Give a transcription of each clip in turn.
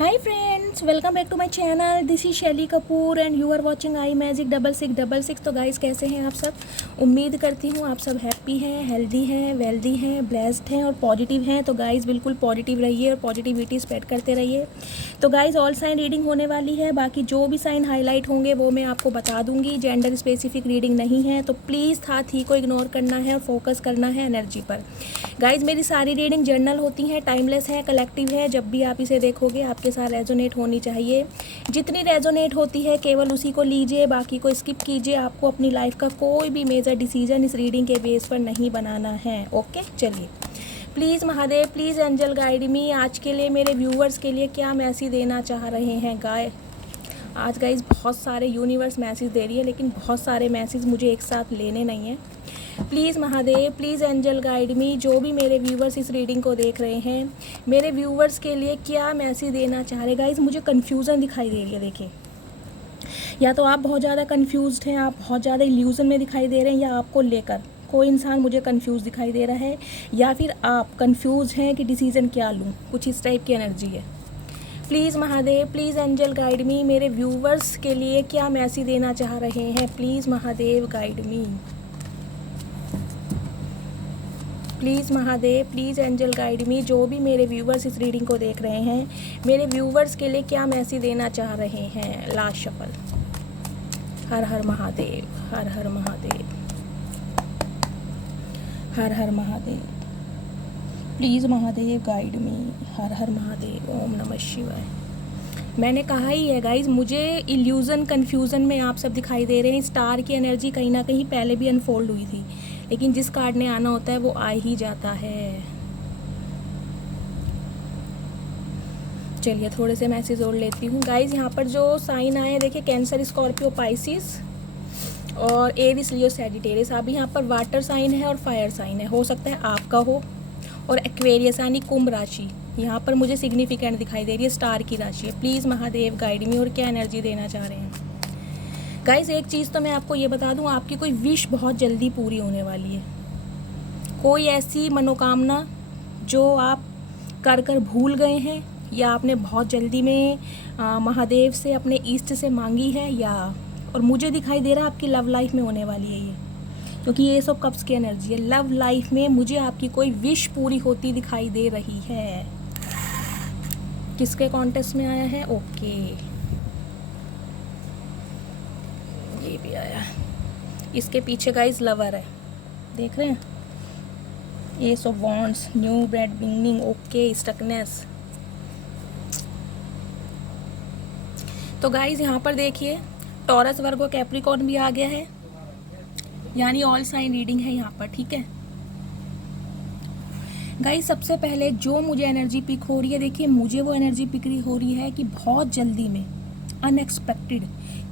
Hi friends, welcome back to my channel. This is Shelly Kapoor and you are watching I magic 6666। तो guys कैसे हैं आप सब। उम्मीद करती हूँ आप सब हैप्पी हैं, हेल्दी हैं, वेल्दी हैं, ब्लेस्ड हैं और पॉजिटिव हैं। तो गाइस बिल्कुल पॉजिटिव रहिए और पॉजिटिविटी स्प्रेड करते रहिए। तो गाइस ऑल साइन रीडिंग होने वाली है। बाकी जो भी साइन हाईलाइट होंगे वो मैं आपको बता दूंगी। जेंडर स्पेसिफिक रीडिंग नहीं है, तो प्लीज़ था थी को इग्नोर करना है और फोकस करना है एनर्जी पर। गाइज मेरी सारी रीडिंग जर्नल होती हैं, टाइमलेस है, कलेक्टिव है। जब भी आप इसे देखोगे आपके साथ रेजोनेट होनी चाहिए। जितनी रेजोनेट होती है केवल उसी को लीजिए, बाकी को स्किप कीजिए। आपको अपनी लाइफ का कोई भी मेजर डिसीजन इस रीडिंग के बेस पर नहीं बनाना है। ओके चलिए, please Mahadev, please angel guide me. आज के लिए मेरे व्यूवर्स के लिए क्या मैसेज देना चाह रहे हैं आज गाइज बहुत सारे यूनिवर्स मैसेज दे रही है, लेकिन बहुत सारे मैसेज मुझे एक साथ लेने नहीं हैं। Please Mahadev, please angel guide me. जो भी मेरे व्यूवर्स इस रीडिंग को देख रहे हैं, मेरे व्यूवर्स के लिए क्या मैसेज देना चाह रहे। गाइज मुझे कन्फ्यूज़न दिखाई दे रही है। देखिए, या तो आप बहुत ज़्यादा कन्फ्यूज्ड हैं, आप बहुत ज़्यादा इल्यूज़न में दिखाई दे रहे हैं, या आपको लेकर कोई इंसान मुझे कंफ्यूज दिखाई दे रहा है, या फिर आप कंफ्यूज हैं कि डिसीज़न क्या लूँ। कुछ इस टाइप की एनर्जी है। Please Mahadev, please angel guide me. मेरे व्यूवर्स के लिए क्या मैसेज देना चाह रहे हैं। Please Mahadev guide me. Please Mahadev, please angel guide me. जो भी मेरे व्यूवर्स इस रीडिंग को देख रहे हैं, मेरे व्यूवर्स के लिए क्या मैसेज देना चाह रहे हैं। Last shuffle. हर हर महादेव, हर हर महादेव, हर हर Mahadev. Please Mahadev guide me. हर हर महादेव। ओम नमः शिवाय। मैंने कहा ही है गाइज, मुझे इल्यूज़न कन्फ्यूज़न में आप सब दिखाई दे रहे हैं। स्टार की एनर्जी कहीं ना कहीं पहले भी अनफोल्ड हुई थी, लेकिन जिस कार्ड ने आना होता है वो आ ही जाता है। चलिए थोड़े से मैसेज और लेती हूँ। गाइज यहाँ पर जो साइन आए हैं देखिए, कैंसर, स्कॉर्पियो, पाइसिस और एरिस, लियो, सैजिटेरियस। अभी यहाँ पर वाटर साइन है और फायर साइन है, हो सकता है आपका हो। और एक्वेरियस यानी कुंभ राशि यहाँ पर मुझे सिग्निफिकेंट दिखाई दे रही है, स्टार की राशि है। प्लीज़ महादेव गाइड मी। और क्या एनर्जी देना चाह रहे हैं गाइज। एक चीज़ तो मैं आपको ये बता दूँ, आपकी कोई विश बहुत जल्दी पूरी होने वाली है। कोई ऐसी मनोकामना जो आप कर कर भूल गए हैं, या आपने बहुत जल्दी में महादेव से, अपने ईष्ट से मांगी है, या और मुझे दिखाई दे रहा है आपकी लव लाइफ में होने वाली है ये, क्योंकि ये सब कप्स की एनर्जी है। लव लाइफ में मुझे आपकी कोई विश पूरी होती दिखाई दे रही है। किसके कॉन्टेस्ट में आया है। ओके, ये भी आया। इसके पीछे गाइस लवर है, देख रहे हैं। S of wands, new bread beginning. Okay, stuckness. तो गाइस यहाँ पर देखिए, टॉरस, वर्गो, कैप्रिकॉर्न भी आ गया है, यानी ऑल साइन रीडिंग है यहाँ पर। ठीक है गाइस, सबसे पहले जो मुझे एनर्जी पिक हो रही है, देखिए मुझे वो एनर्जी पिक हो रही है कि बहुत जल्दी में अनएक्सपेक्टेड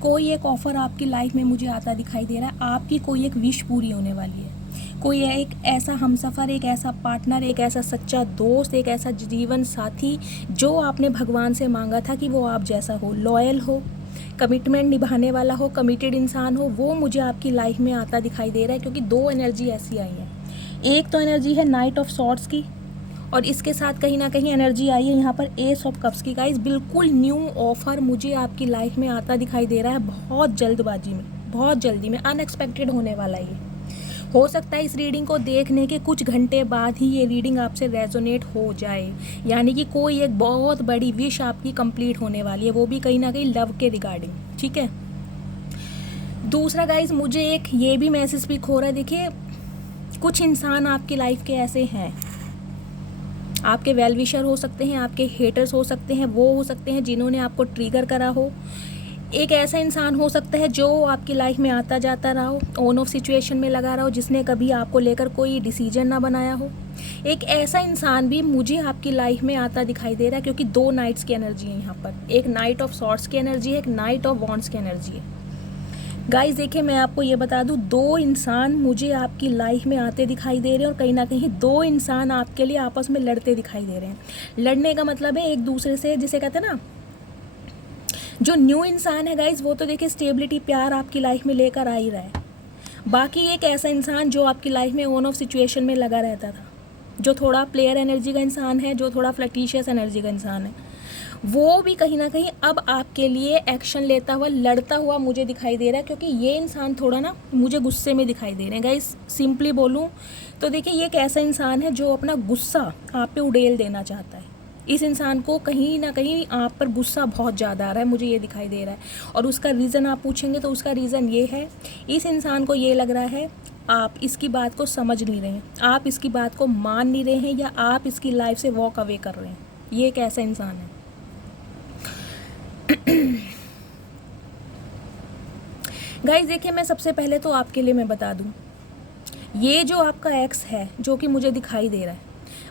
कोई एक ऑफर आपकी लाइफ में मुझे आता दिखाई दे रहा है। आपकी कोई एक विश पूरी होने वाली है। कोई एक ऐसा हमसफ़र, एक ऐसा पार्टनर, एक ऐसा सच्चा दोस्त, एक ऐसा जीवन साथी जो आपने भगवान से मांगा था कि वो आप जैसा हो, लॉयल हो, कमिटमेंट निभाने वाला हो, कमिटेड इंसान हो, वो मुझे आपकी लाइफ में आता दिखाई दे रहा है। क्योंकि दो एनर्जी ऐसी आई है। एक तो एनर्जी है नाइट ऑफ सॉर्ड्स की, और इसके साथ कहीं ना कहीं एनर्जी आई है यहाँ पर एस ऑफ कप्स की। गाइस बिल्कुल न्यू ऑफर मुझे आपकी लाइफ में आता दिखाई दे रहा है, बहुत जल्दबाजी में, बहुत जल्दी में, अनएक्सपेक्टेड होने वाला ये। हो सकता है इस रीडिंग को देखने के कुछ घंटे बाद ही ये रीडिंग आपसे रेजोनेट हो जाए, यानी कि कोई एक बहुत बड़ी विश आपकी कंप्लीट होने वाली है, वो भी कहीं ना कहीं लव के रिगार्डिंग। ठीक है, दूसरा गाइज मुझे एक ये भी मैसेज पिक हो रहा है। देखिए, कुछ इंसान आपकी लाइफ के ऐसे हैं, आपके वेल विशर हो सकते हैं, आपके हेटर्स हो सकते हैं, वो हो सकते हैं जिन्होंने आपको ट्रिगर करा हो। एक ऐसा इंसान हो सकता है जो आपकी लाइफ में आता जाता रहा हो, ऑन ऑफ सिचुएशन में लगा रहा हो, जिसने कभी आपको लेकर कोई डिसीजन ना बनाया हो। एक ऐसा इंसान भी मुझे आपकी लाइफ में आता दिखाई दे रहा है, क्योंकि दो नाइट्स की एनर्जी है यहाँ पर। एक नाइट ऑफ सॉर्ड्स की एनर्जी है, एक नाइट ऑफ वॉन्ड्स की एनर्जी है। गाइस देखिए, मैं आपको ये बता दूं, दो इंसान मुझे आपकी लाइफ में आते दिखाई दे रहे हैं, और कहीं ना कहीं दो इंसान आपके लिए आपस में लड़ते दिखाई दे रहे हैं। लड़ने का मतलब है एक दूसरे से, जिसे कहते हैं ना, जो न्यू इंसान है गाइस, वो तो देखिए स्टेबिलिटी, प्यार आपकी लाइफ में लेकर आ ही रहा है। बाकी एक ऐसा इंसान जो आपकी लाइफ में ऑन ऑफ सिचुएशन में लगा रहता था, जो थोड़ा प्लेयर एनर्जी का इंसान है, जो थोड़ा फ्लर्टिशियस एनर्जी का इंसान है, वो भी कहीं ना कहीं अब आपके लिए एक्शन लेता हुआ, लड़ता हुआ मुझे दिखाई दे रहा है, क्योंकि ये इंसान थोड़ा ना मुझे गुस्से में दिखाई दे रहे हैं गाइस। सिंपली बोलूँ तो देखिए, ये एक ऐसा इंसान है जो अपना गुस्सा आप पे उड़ेल देना चाहता है। इस इंसान को कहीं ना कहीं आप पर गुस्सा बहुत ज़्यादा आ रहा है, मुझे ये दिखाई दे रहा है। और उसका रीज़न आप पूछेंगे तो उसका रीज़न ये है, इस इंसान को ये लग रहा है आप इसकी बात को समझ नहीं रहे हैं, आप इसकी बात को मान नहीं रहे हैं, या आप इसकी लाइफ से वॉक अवे कर रहे हैं। ये एक ऐसा इंसान है। गाइस देखिए, मैं सबसे पहले तो आपके लिए मैं बता दूं, ये जो आपका एक्स है जो कि मुझे दिखाई दे रहा है,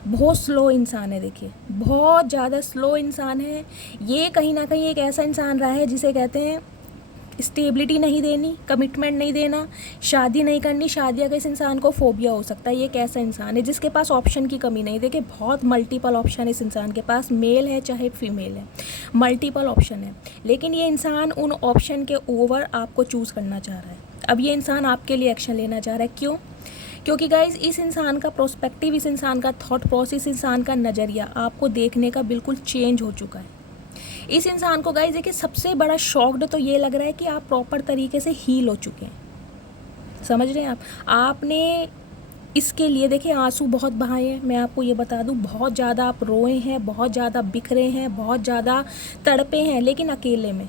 बहुत स्लो इंसान है। देखिए, बहुत ज़्यादा स्लो इंसान है। ये कहीं ना कहीं एक ऐसा इंसान रहा है जिसे कहते हैं स्टेबिलिटी नहीं देनी, कमिटमेंट नहीं देना, शादी नहीं करनी। शादी का इस इंसान को फोबिया हो सकता है। ये एक ऐसा इंसान है जिसके पास ऑप्शन की कमी नहीं। देखिए, बहुत मल्टीपल ऑप्शन है इस इंसान के पास, मेल है चाहे फीमेल है, मल्टीपल ऑप्शन है। लेकिन ये इंसान उन ऑप्शन के ओवर आपको चूज़ करना चाह रहा है। अब ये इंसान आपके लिए एक्शन लेना चाह रहा है। क्यों? क्योंकि गाइज, इस इंसान का प्रोस्पेक्टिव, इस इंसान का थॉट प्रोसेस, इस इंसान का नज़रिया आपको देखने का बिल्कुल चेंज हो चुका है। इस इंसान को गाइज देखिए, सबसे बड़ा शॉक्ड तो ये लग रहा है कि आप प्रॉपर तरीके से हील हो चुके हैं। समझ रहे हैं आप? आपने इसके लिए देखिए आंसू बहुत बहाए हैं। मैं आपको ये बता दूं, बहुत ज़्यादा आप रोए हैं, बहुत ज़्यादा बिखरे हैं, बहुत ज़्यादा तड़पे हैं, लेकिन अकेले में।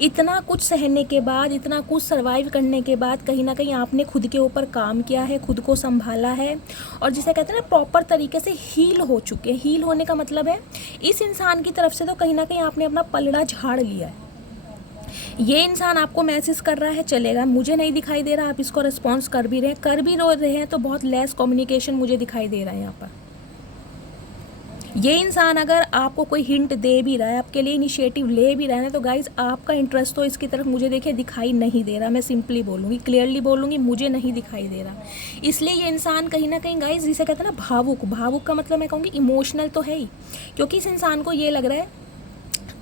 इतना कुछ सहने के बाद, इतना कुछ सर्वाइव करने के बाद कहीं ना कहीं आपने खुद के ऊपर काम किया है, खुद को संभाला है, और जिसे कहते हैं ना, प्रॉपर तरीके से हील हो चुके हैं। हील होने का मतलब है, इस इंसान की तरफ से तो कहीं ना कहीं आपने अपना पलड़ा झाड़ लिया है। ये इंसान आपको मैसेज कर रहा है, चलेगा, मुझे नहीं दिखाई दे रहा, आप इसको रिस्पॉन्स कर भी रहे हैं, कर भी रो रहे हैं, तो बहुत लेस कम्युनिकेशन मुझे दिखाई दे रहा है यहाँ पर। ये इंसान अगर आपको कोई हिंट दे भी रहा है, आपके लिए इनिशिएटिव ले भी रहा है ना, तो गाइज आपका इंटरेस्ट तो इसकी तरफ मुझे देखिए दिखाई नहीं दे रहा। मैं सिंपली बोलूँगी, क्लियरली बोलूँगी, मुझे नहीं दिखाई दे रहा। इसलिए ये इंसान कहीं ना कहीं गाइज, जिसे कहते हैं ना भावुक, भावुक का मतलब मैं कहूँगी इमोशनल तो है ही, क्योंकि इस इंसान को ये लग रहा है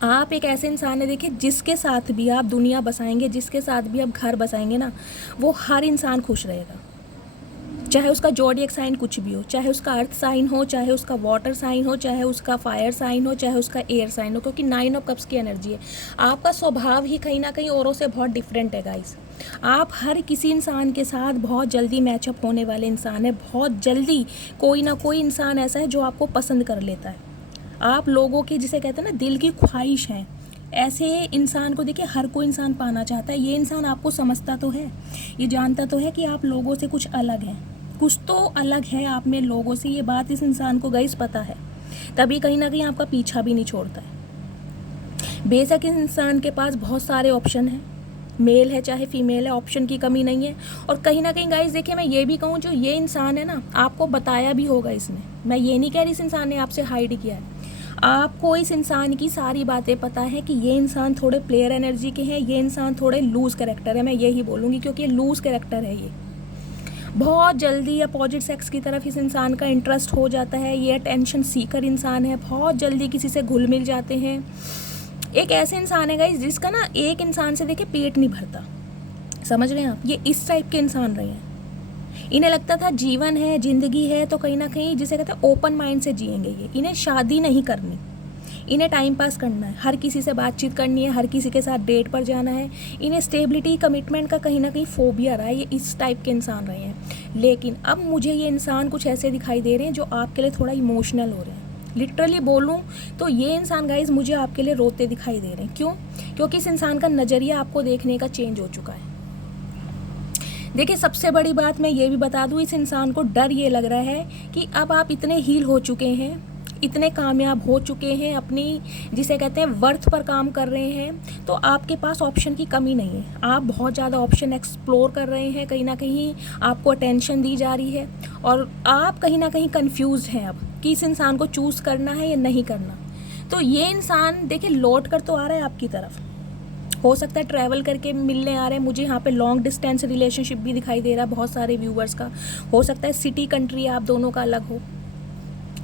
आप एक ऐसे इंसान है, देखिए, जिसके साथ भी आप दुनिया बसाएंगे, जिसके साथ भी आप घर बसाएंगे ना, वो हर इंसान खुश रहेगा। चाहे उसका ज़ोडिएक साइन कुछ भी हो, चाहे उसका अर्थ साइन हो, चाहे उसका वाटर साइन हो, चाहे उसका फायर साइन हो, चाहे उसका एयर साइन हो, क्योंकि 9 ऑफ कप्स की एनर्जी है। आपका स्वभाव ही कहीं ना कहीं औरों से बहुत डिफरेंट है गाइस। आप हर किसी इंसान के साथ बहुत जल्दी मैचअप होने वाले इंसान है। बहुत जल्दी कोई ना कोई इंसान ऐसा है जो आपको पसंद कर लेता है। आप लोगों की, जिसे कहते हैं ना, दिल की ख्वाहिश है। ऐसे इंसान को देखिए हर कोई इंसान पाना चाहता है। ये इंसान आपको समझता तो है, ये जानता तो है कि आप लोगों से कुछ अलग हैं, कुछ तो अलग है आप में लोगों से। ये बात इस इंसान को गाइस पता है, तभी कहीं ना कहीं आपका पीछा भी नहीं छोड़ता है। बेशक इस इंसान के पास बहुत सारे ऑप्शन हैं, मेल है चाहे फीमेल है, ऑप्शन की कमी नहीं है। और कहीं ना कहीं गाइस देखिए, मैं ये भी कहूँ, जो ये इंसान है ना, आपको बताया भी होगा इसने। मैं ये नहीं कह रही इस इंसान ने आपसे हाइड किया है, आपको इस इंसान की सारी बातें पता है कि ये इंसान थोड़े प्लेयर एनर्जी के हैं, ये इंसान थोड़े लूज़ कैरेक्टर है। मैं यही बोलूँगी, क्योंकि ये लूज़ कैरेक्टर है। ये बहुत जल्दी अपोजिट सेक्स की तरफ इस इंसान का इंटरेस्ट हो जाता है। ये अटेंशन सीकर इंसान है, बहुत जल्दी किसी से घुल मिल जाते हैं। एक ऐसे इंसान है गाइस जिसका ना एक इंसान से देखिए पेट नहीं भरता। समझ रहे हैं आप? ये इस टाइप के इंसान रहे हैं। इन्हें लगता था जीवन है, ज़िंदगी है, तो कहीं ना कहीं जिसे कहते हैं ओपन माइंड से जिएंगे। ये, इन्हें शादी नहीं करनी, इन्हें टाइम पास करना है, हर किसी से बातचीत करनी है, हर किसी के साथ डेट पर जाना है। इन्हें स्टेबिलिटी, कमिटमेंट का कहीं ना कहीं फोबिया रहा है। ये इस टाइप के इंसान रहे हैं। लेकिन अब मुझे ये इंसान कुछ ऐसे दिखाई दे रहे हैं जो आपके लिए थोड़ा इमोशनल हो रहे हैं। लिटरली बोलूँ तो ये इंसान गाइज मुझे आपके लिए रोते दिखाई दे रहे हैं। क्यों? क्योंकि इस इंसान का नज़रिया आपको देखने का चेंज हो चुका है। देखिए, सबसे बड़ी बात मैं ये भी बता दूँ, इस इंसान को डर ये लग रहा है कि अब आप इतने हील हो चुके हैं, इतने कामयाब हो चुके हैं, अपनी जिसे कहते हैं वर्थ पर काम कर रहे हैं, तो आपके पास ऑप्शन की कमी नहीं है। आप बहुत ज़्यादा ऑप्शन एक्सप्लोर कर रहे हैं, कहीं ना कहीं आपको अटेंशन दी जा रही है, और आप कहीं ना कहीं कंफ्यूज हैं अब कि इस इंसान को चूज़ करना है या नहीं करना। तो ये इंसान देखिए लौट कर तो आ रहा है आपकी तरफ, हो सकता है ट्रैवल करके मिलने आ रहे हैं। मुझे यहाँ पे लॉन्ग डिस्टेंस रिलेशनशिप भी दिखाई दे रहा है बहुत सारे व्यूवर्स का। हो सकता है सिटी कंट्री आप दोनों का अलग हो,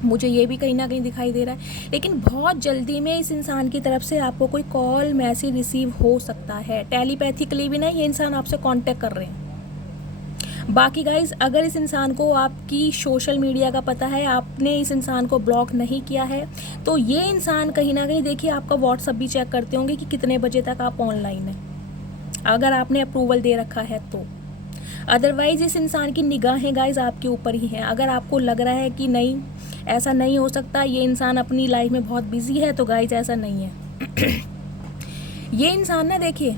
मुझे ये भी कहीं ना कहीं दिखाई दे रहा है। लेकिन बहुत जल्दी में इस इंसान की तरफ से आपको कोई कॉल मैसेज रिसीव हो सकता है। टेलीपैथिकली भी नहीं, ये इंसान आपसे कांटेक्ट कर रहे हैं। बाकी गाइज, अगर इस इंसान को आपकी सोशल मीडिया का पता है, आपने इस इंसान को ब्लॉक नहीं किया है, तो ये इंसान कहीं ना कहीं देखिए आपका व्हाट्सअप भी चेक करते होंगे कि कितने बजे तक आप ऑनलाइन हैं, अगर आपने अप्रूवल दे रखा है तो। अदरवाइज इस इंसान की निगाहें गाइज आपके ऊपर ही हैं। अगर आपको लग रहा है कि नहीं, ऐसा नहीं हो सकता, ये इंसान अपनी लाइफ में बहुत बिजी है, तो गाइज ऐसा नहीं है। ये इंसान ना देखिए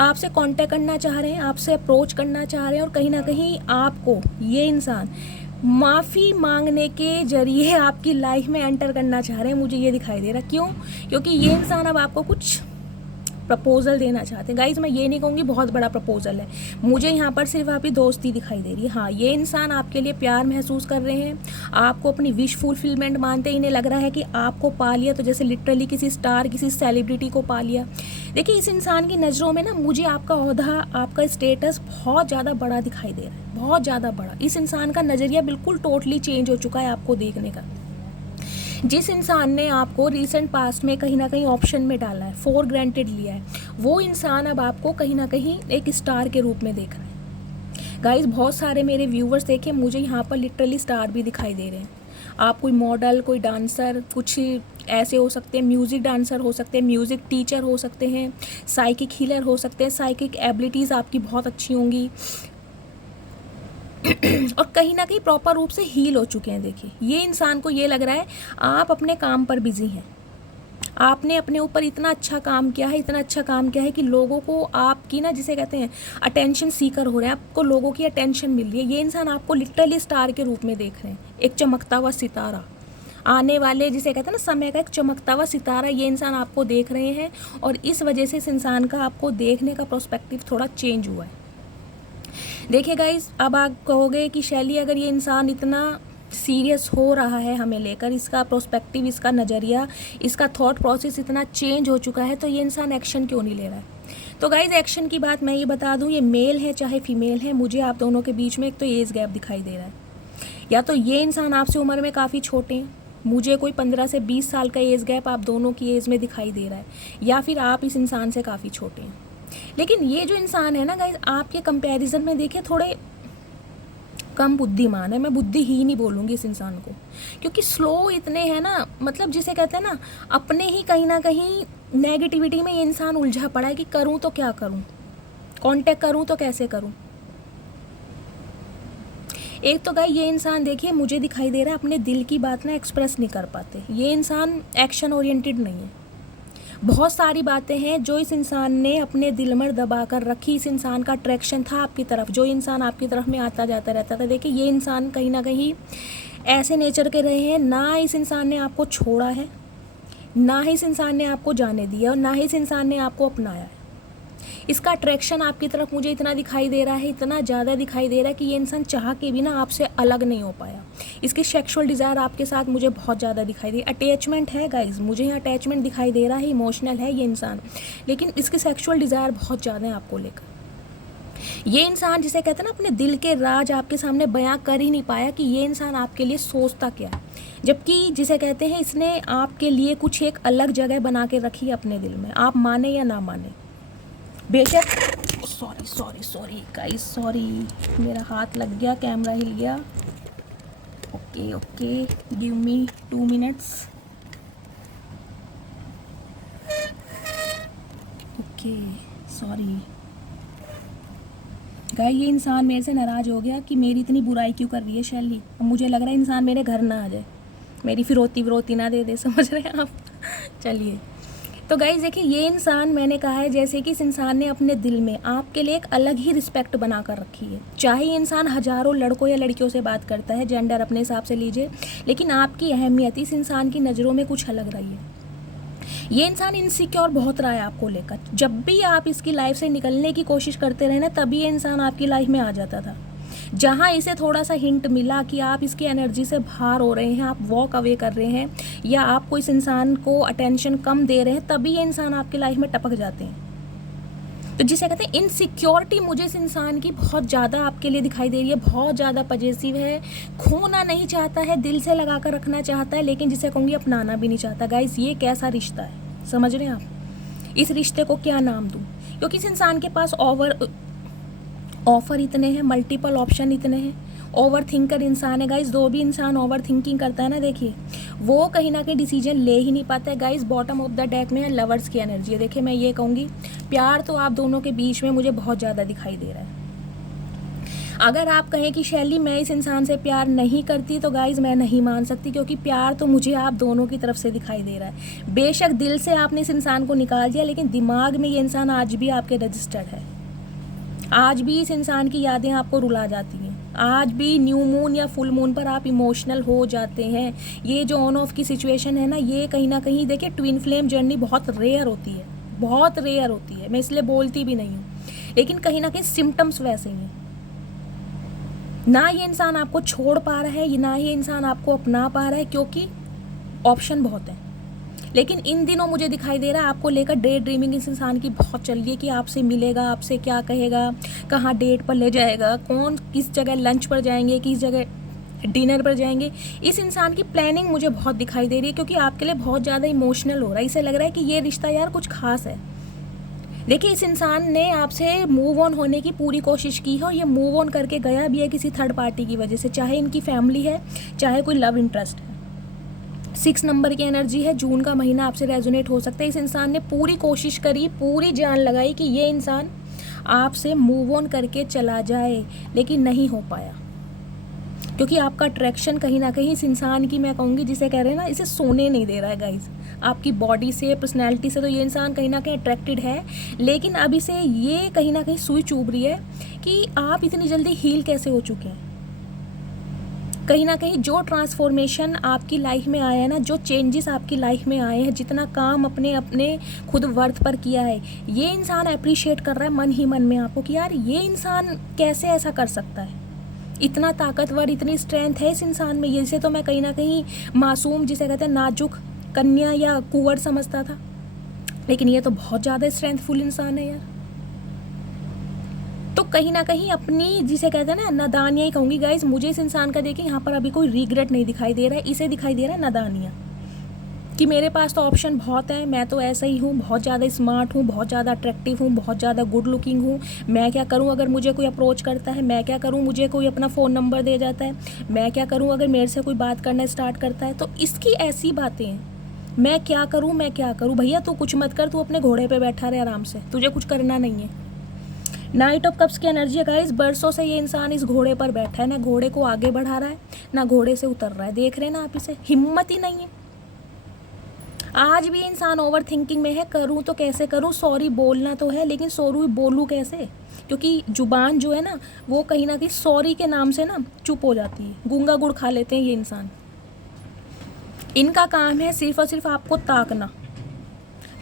आपसे कांटेक्ट करना चाह रहे हैं, आपसे अप्रोच करना चाह रहे हैं, और कहीं ना कहीं आपको ये इंसान माफ़ी मांगने के जरिए आपकी लाइफ में एंटर करना चाह रहे हैं। मुझे ये दिखाई दे रहा, क्यों? क्योंकि ये इंसान अब आपको कुछ प्रपोजल देना चाहते हैं। गाइज मैं ये नहीं कहूँगी बहुत बड़ा प्रपोजल है, मुझे यहाँ पर सिर्फ आपकी दोस्ती दिखाई दे रही है। हाँ, ये इंसान आपके लिए प्यार महसूस कर रहे हैं, आपको अपनी विश फुलफिलमेंट मानते हैं। इन्हें लग रहा है कि आपको पा लिया तो जैसे लिटरली किसी स्टार, किसी सेलिब्रिटी को पा लिया। देखिए इस इंसान की नज़रों में ना मुझे आपका ओहदा, आपका स्टेटस बहुत ज़्यादा बड़ा दिखाई दे रहा है, बहुत ज़्यादा बड़ा। इस इंसान का नज़रिया बिल्कुल टोटली चेंज हो चुका है आपको देखने का। जिस इंसान ने आपको रिसेंट पास्ट में कहीं ना कहीं ऑप्शन में डाला है, फॉर ग्रांटेड लिया है, वो इंसान अब आपको कहीं ना कहीं एक स्टार के रूप में देख रहा है। गाइस बहुत सारे मेरे व्यूवर्स देखे, मुझे यहाँ पर लिटरली स्टार भी दिखाई दे रहे हैं। आप कोई मॉडल, कोई डांसर, कुछ ऐसे हो सकते हैं, म्यूज़िक डांसर हो सकते हैं, म्यूज़िक टीचर हो सकते हैं, साइकिक हीलर हो सकते हैं, साइकिक एबिलिटीज़ आपकी बहुत अच्छी होंगी और कहीं ना कहीं प्रॉपर रूप से हील हो चुके हैं। देखिए ये इंसान को ये लग रहा है आप अपने काम पर बिजी हैं, आपने अपने ऊपर इतना अच्छा काम किया है, इतना अच्छा काम किया है कि लोगों को आपकी ना, जिसे कहते हैं अटेंशन सीकर हो रहे हैं, आपको लोगों की अटेंशन मिल रही है। ये इंसान आपको लिटरली स्टार के रूप में देख रहे हैं, एक चमकता हुआ सितारा, आने वाले जिसे कहते हैं ना समय का एक चमकता हुआ सितारा ये इंसान आपको देख रहे हैं। और इस वजह से इस इंसान का आपको देखने का पर्सपेक्टिव थोड़ा चेंज हुआ है। देखिए गाइज, अब आप कहोगे कि शैली अगर ये इंसान इतना सीरियस हो रहा है हमें लेकर, इसका प्रोस्पेक्टिव, इसका नज़रिया, इसका थॉट प्रोसेस इतना चेंज हो चुका है, तो ये इंसान एक्शन क्यों नहीं ले रहा है? तो गाइज एक्शन की बात मैं ये बता दूं, ये मेल है चाहे फीमेल है, मुझे आप दोनों के बीच में एक तो एज गैप दिखाई दे रहा है। या तो ये इंसान आपसे उम्र में काफ़ी छोटे हैं, मुझे कोई 15 से 20 साल का एज गैप आप दोनों की एज में दिखाई दे रहा है, या फिर आप इस इंसान से काफ़ी छोटे हैं। लेकिन ये जो इंसान है ना गाइज, आपके कंपैरिजन में देखिए थोड़े कम बुद्धिमान है। मैं बुद्धिहीन ही बोलूँगी इस इंसान को, क्योंकि स्लो इतने हैं ना, मतलब जिसे कहते हैं ना अपने ही कहीं ना कहीं नेगेटिविटी में ये इंसान उलझा पड़ा है कि करूँ तो क्या करूँ, कांटेक्ट करूँ तो कैसे करूँ। एक तो गाइस ये इंसान देखिए मुझे दिखाई दे रहा है अपने दिल की बात ना एक्सप्रेस नहीं कर पाते। ये इंसान एक्शन ओरिएंटेड नहीं है। बहुत सारी बातें हैं जो इस इंसान ने अपने दिल में दबा कर रखी। इस इंसान का अट्रैक्शन था आपकी तरफ, जो इंसान आपकी तरफ में आता जाता रहता था। देखिए ये इंसान कहीं ना कहीं ऐसे नेचर के रहे हैं, ना इस इंसान ने आपको छोड़ा है, ना ही इस इंसान ने आपको जाने दिया, और ना ही इस इंसान ने आपको अपनाया है। इसका अट्रैक्शन आपकी तरफ मुझे इतना दिखाई दे रहा है, इतना ज़्यादा दिखाई दे रहा है कि ये इंसान चाह के भी ना आपसे अलग नहीं हो पाया। इसकी सेक्सुअल डिज़ायर आपके साथ मुझे बहुत ज़्यादा दिखाई दे, अटैचमेंट है गाइज, मुझे यहाँ अटैचमेंट दिखाई दे रहा है, इमोशनल है ये इंसान, लेकिन इसकी सेक्सुअल डिज़ायर बहुत ज़्यादा है आपको लेकर। ये इंसान जिसे कहते हैं ना अपने दिल के राज आपके सामने बयां कर ही नहीं पाया कि ये इंसान आपके लिए सोचता क्या है, जबकि जिसे कहते हैं इसने आपके लिए कुछ एक अलग जगह बना के रखी है अपने दिल में, आप माने या ना माने। बेशक सॉरी गाइस, सॉरी मेरा हाथ लग गया, कैमरा हिल गया। Okay give me 2 minutes. Okay sorry guys, ये इंसान मेरे से नाराज़ हो गया कि मेरी इतनी बुराई क्यों कर रही है शैली। अब मुझे लग रहा है इंसान मेरे घर ना आ जाए, मेरी फिरौती ना दे दे, समझ रहे हैं आप। चलिए तो गाइज देखिए ये इंसान, मैंने कहा है जैसे कि इस इंसान ने अपने दिल में आपके लिए एक अलग ही रिस्पेक्ट बना कर रखी है। चाहे ये इंसान हज़ारों लड़कों या लड़कियों से बात करता है, जेंडर अपने हिसाब से लीजिए, लेकिन आपकी अहमियत इस इंसान की नज़रों में कुछ अलग रही है। ये इंसान इनसिक्योर बहुत रहा है आपको लेकर। जब भी आप इसकी लाइफ से निकलने की कोशिश करते रहे ना, तभी ये इंसान आपकी लाइफ में आ जाता था। जहाँ इसे थोड़ा सा हिंट मिला कि आप इसकी एनर्जी से बाहर हो रहे हैं, आप वॉक अवे कर रहे हैं, या आपको इस इंसान को अटेंशन कम दे रहे हैं, तभी ये इंसान आपकी लाइफ में टपक जाते हैं। तो जिसे कहते हैं इनसिक्योरिटी मुझे इस इंसान की बहुत ज़्यादा आपके लिए दिखाई दे रही है, बहुत ज़्यादा पजेसिव है, खोना नहीं चाहता है, दिल से लगा कर रखना चाहता है, लेकिन जिसे कहूँगी अपनाना भी नहीं चाहता। गाइस ये कैसा रिश्ता है, समझ रहे हैं आप? इस रिश्ते को क्या नाम दूँ? क्योंकि इस इंसान के पास ऑफर इतने हैं, मल्टीपल ऑप्शन इतने हैं। ओवर थिंकर इंसान है गाइज, जो भी इंसान ओवर थिंकिंग करता है ना, देखिए वो कहीं ना कहीं डिसीजन ले ही नहीं पाता है guys. Bottom of the deck में है लवर्स की एनर्जी है। देखिए मैं ये कहूँगी, प्यार तो आप दोनों के बीच में मुझे बहुत ज़्यादा दिखाई दे रहा है। अगर आप कहें कि शैली मैं इस इंसान से प्यार नहीं करती, तो गाइज मैं नहीं मान सकती, क्योंकि प्यार तो मुझे आप दोनों की तरफ से दिखाई दे रहा है। बेशक दिल से आपने इस इंसान को निकाल दिया, लेकिन दिमाग में ये इंसान आज भी आपके रजिस्टर्ड है। आज भी इस इंसान की यादें आपको रुला जाती हैं। आज भी न्यू मून या फुल मून पर आप इमोशनल हो जाते हैं। ये जो ऑन ऑफ की सिचुएशन है ना, ये कहीं ना कहीं देखिए ट्विन फ्लेम जर्नी बहुत रेयर होती है, बहुत रेयर होती है। मैं इसलिए बोलती भी नहीं हूँ, लेकिन कहीं ना कहीं सिम्टम्स वैसे ही हैं। ना ये इंसान आपको छोड़ पा रहा है, ना ये इंसान आपको अपना पा रहा है, क्योंकि ऑप्शन बहुत है। लेकिन इन दिनों मुझे दिखाई दे रहा है आपको लेकर डे ड्रीमिंग इस इंसान की बहुत चल रही है कि आपसे मिलेगा, आपसे क्या कहेगा, कहाँ डेट पर ले जाएगा, कौन किस जगह लंच पर जाएंगे, किस जगह डिनर पर जाएंगे। इस इंसान की प्लानिंग मुझे बहुत दिखाई दे रही है, क्योंकि आपके लिए बहुत ज़्यादा इमोशनल हो रहा है। इसे लग रहा है कि ये रिश्ता यार कुछ खास है। देखिए इस इंसान ने आपसे मूव ऑन होने की पूरी कोशिश की है, और ये मूव ऑन करके गया भी है किसी थर्ड पार्टी की वजह से, चाहे इनकी फैमिली है, चाहे कोई लव इंटरेस्ट है। 6 नंबर की एनर्जी है, जून का महीना आपसे रेजोनेट हो सकता है। इस इंसान ने पूरी कोशिश करी, पूरी जान लगाई कि ये इंसान आपसे मूव ऑन करके चला जाए, लेकिन नहीं हो पाया, क्योंकि आपका अट्रैक्शन कहीं ना कहीं इस इंसान की, मैं कहूँगी जिसे कह रहे हैं ना, इसे सोने नहीं दे रहा है गाइज। आपकी बॉडी से, पर्सनैलिटी से तो ये इंसान कहीं ना कहीं अट्रैक्टेड है, लेकिन अब इसे ये कहीं ना कहीं सुई चुभ रही है कि आप इतनी जल्दी हील कैसे हो चुके हैं। कहीं ना कहीं जो ट्रांसफॉर्मेशन आपकी लाइफ में आया है ना, जो चेंजेस आपकी लाइफ में आए हैं, जितना काम अपने अपने खुद वर्थ पर किया है, ये इंसान अप्रिशिएट कर रहा है मन ही मन में आपको कि यार ये इंसान कैसे ऐसा कर सकता है। इतना ताकतवर, इतनी स्ट्रेंथ है इस इंसान में। ये से तो मैं कहीं ना कहीं मासूम, जिसे कहते हैं नाजुक कन्या या कुंवर समझता था, लेकिन ये तो बहुत ज़्यादा स्ट्रेंथफुल इंसान है यार। तो कहीं ना कहीं अपनी, जिसे कहते हैं ना, नादानियाँ ही कहूँगी गाइज। मुझे इस इंसान का देखिए यहाँ पर अभी कोई रिग्रेट नहीं दिखाई दे रहा है, इसे दिखाई दे रहा है नादानियाँ, कि मेरे पास तो ऑप्शन बहुत है, मैं तो ऐसा ही हूँ, बहुत ज़्यादा स्मार्ट हूँ, बहुत ज़्यादा अट्रैक्टिव हूँ, बहुत ज़्यादा गुड लुकिंग हूँ। मैं क्या करूँ अगर मुझे कोई अप्रोच करता है, मैं क्या करूँ मुझे कोई अपना फ़ोन नंबर दे जाता है, मैं क्या करूँ अगर मेरे से कोई बात करना स्टार्ट करता है। तो इसकी ऐसी बातें हैं, मैं क्या करूँ, मैं क्या करूँ। भैया तू कुछ मत कर, तू अपने घोड़े पर बैठा रहे आराम से, तुझे कुछ करना नहीं है। नाइट ऑफ कप्स की एनर्जी है गाइस। बरसों से ये इंसान इस घोड़े पर बैठा है, ना घोड़े को आगे बढ़ा रहा है, ना घोड़े से उतर रहा है। देख रहे हैं ना आप, इसे हिम्मत ही नहीं है। आज भी इंसान ओवर थिंकिंग में है, करूँ तो कैसे करूँ, सॉरी बोलना तो है, लेकिन सॉरी बोलूँ कैसे, क्योंकि जुबान जो है ना, वो कहीं ना कहीं सॉरी के नाम से ना चुप हो जाती है। गूंगा गुड़ खा लेते हैं ये इंसान। इनका काम है सिर्फ और सिर्फ आपको ताकना,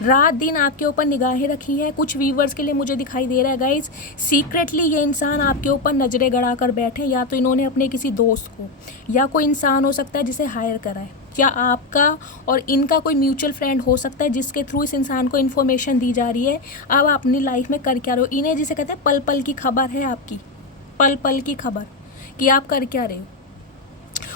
रात दिन आपके ऊपर निगाहें रखी है। कुछ व्यूवर्स के लिए मुझे दिखाई दे रहा है गाइज, सीक्रेटली ये इंसान आपके ऊपर नज़रें गड़ा कर बैठे। या तो इन्होंने अपने किसी दोस्त को, या कोई इंसान हो सकता है जिसे हायर करा है, या आपका और इनका कोई म्यूचुअल फ्रेंड हो सकता है, जिसके थ्रू इस इंसान को इन्फॉर्मेशन दी जा रही है अब आप अपनी लाइफ में कर क्या रहे हो। इन्हें जिसे कहते हैं पल पल की खबर है आपकी, पल पल की खबर कि आप कर क्या रहे हो।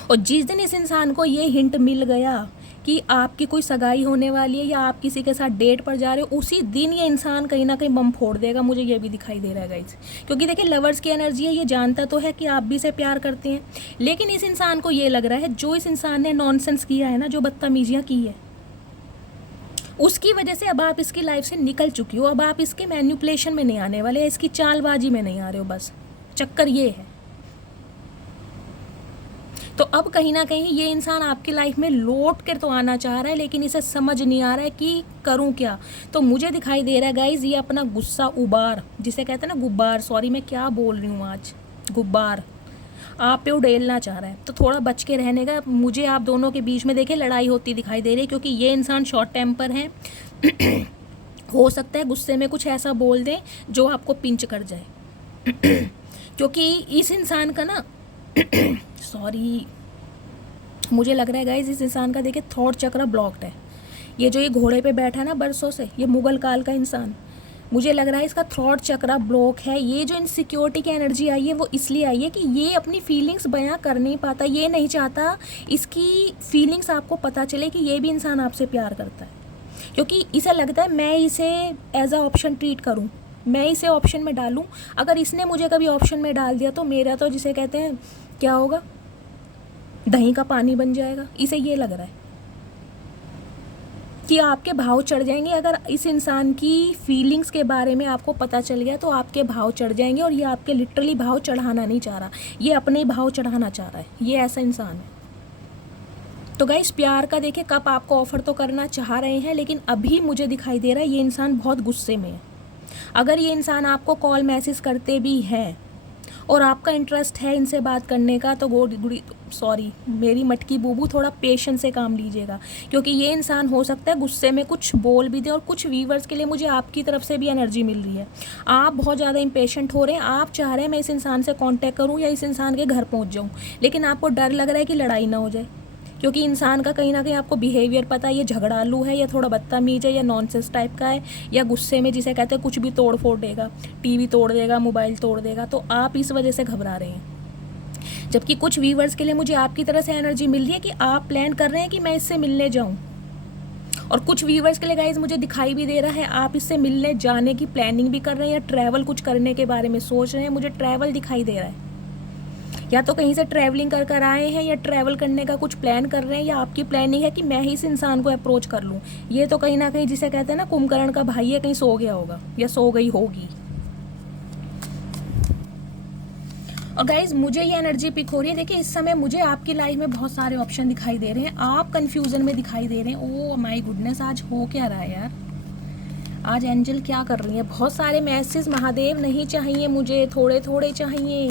और जिस दिन इस इंसान को ये हिंट मिल गया कि आपकी कोई सगाई होने वाली है, या आप किसी के साथ डेट पर जा रहे हो, उसी दिन ये इंसान कहीं ना कहीं बम फोड़ देगा। मुझे ये भी दिखाई दे रहा है गाइस, क्योंकि देखिए लवर्स की एनर्जी है, ये जानता तो है कि आप भी इसे प्यार करते हैं, लेकिन इस इंसान को ये लग रहा है जो इस इंसान ने नॉनसेंस किया है ना, जो बदतमीजियाँ की है, उसकी वजह से अब आप इसकी लाइफ से निकल चुकी हो। अब आप इसके मैन्युपुलेशन में नहीं आने वाले, इसकी चालबाजी में नहीं आ रहे हो। बस चक्कर ये है। तो अब कहीं ना कहीं ये इंसान आपकी लाइफ में लौट कर तो आना चाह रहा है, लेकिन इसे समझ नहीं आ रहा है कि करूं क्या। तो मुझे दिखाई दे रहा है गाइज, ये अपना गुस्सा उबार, जिसे कहते हैं ना गुब्बार, सॉरी मैं क्या बोल रही हूँ आज, गुब्बार आप पे उड़ेलना चाह रहा है। तो थोड़ा बच के रहने का। मुझे आप दोनों के बीच में देखिए लड़ाई होती दिखाई दे रही है, क्योंकि ये इंसान शॉर्ट टेम्पर है। हो सकता है गुस्से में कुछ ऐसा बोल दें जो आपको पिंच कर जाए। क्योंकि इस इंसान का ना सॉरी, मुझे लग रहा है गाइज इस इंसान का देखिए थॉट चक्र ब्लॉक्ड है। ये जो ये घोड़े पे बैठा है ना बरसों से, ये मुगल काल का इंसान, मुझे लग रहा है इसका थॉट चक्र ब्लॉक है। ये जो इनसिक्योरिटी की एनर्जी आई है वो इसलिए आई है कि ये अपनी फीलिंग्स बयां कर नहीं पाता। ये नहीं चाहता इसकी फीलिंग्स आपको पता चले कि ये भी इंसान आपसे प्यार करता है, क्योंकि इसे लगता है मैं इसे एज अ ऑप्शन ट्रीट करूँ, मैं इसे ऑप्शन में डालूं, अगर इसने मुझे कभी ऑप्शन में डाल दिया तो मेरा तो जिसे कहते हैं क्या होगा, दही का पानी बन जाएगा। इसे ये लग रहा है कि आपके भाव चढ़ जाएंगे। अगर इस इंसान की फीलिंग्स के बारे में आपको पता चल गया तो आपके भाव चढ़ जाएंगे, और ये आपके लिटरली भाव चढ़ाना नहीं चाह रहा, ये अपने ही भाव चढ़ाना चाह रहा है, ये ऐसा इंसान है। तो गाइस प्यार का देखिए कप आपको ऑफर तो करना चाह रहे हैं, लेकिन अभी मुझे दिखाई दे रहा है ये इंसान बहुत गुस्से में है। अगर ये इंसान आपको कॉल मैसेज करते भी हैं और आपका इंटरेस्ट है इनसे बात करने का, तो मेरी मटकी बूबू थोड़ा पेशेंस से काम लीजिएगा, क्योंकि ये इंसान हो सकता है गुस्से में कुछ बोल भी दे। और कुछ व्यूवर्स के लिए मुझे आपकी तरफ से भी एनर्जी मिल रही है, आप बहुत ज़्यादा इम्पेशेंट हो रहे हैं, आप चाह रहे हैं मैं इस इंसान से कांटेक्ट करूं या इस इंसान के घर पहुंच जाऊं, लेकिन आपको डर लग रहा है कि लड़ाई ना हो जाए, क्योंकि इंसान का कहीं ना कहीं आपको बिहेवियर पता है, ये झगड़ालू है या थोड़ा बदतमीज है या नॉनसेंस टाइप का है, या गुस्से में जिसे कहते हैं कुछ भी तोड़ फोड़ देगा, टीवी तोड़ देगा, मोबाइल तोड़ देगा। तो आप इस वजह से घबरा रहे हैं। जबकि कुछ व्यूवर्स के लिए मुझे आपकी तरह से एनर्जी मिल रही है कि आप प्लान कर रहे हैं कि मैं इससे मिलने जाऊं, और कुछ व्यूवर्स के लिए गाइज मुझे दिखाई भी दे रहा है आप इससे मिलने जाने की प्लानिंग भी कर रहे हैं, या ट्रैवल कुछ करने के बारे में सोच रहे हैं। मुझे ट्रैवल दिखाई दे रहा है, या तो कहीं से ट्रैवलिंग कर कर आए हैं, या ट्रैवल करने का कुछ प्लान कर रहे हैं, या आपकी प्लानिंग है कि मैं ही इस इंसान को अप्रोच कर लूँ। ये तो कहीं ना कहीं जिसे कहते हैं ना कुंभकर्ण का भाई है, कहीं सो गया होगा या सो गई होगी। और गाइज मुझे ये एनर्जी पिक हो रही है, देखिए इस समय मुझे आपकी लाइफ में बहुत सारे ऑप्शन दिखाई दे रहे हैं, आप कंफ्यूजन में दिखाई दे रहे हैं। ओह माय गुडनेस, आज हो क्या रहा है यार, आज एंजल क्या कर रही है। बहुत सारे मैसेज, महादेव नहीं चाहिए मुझे, थोड़े थोड़े चाहिए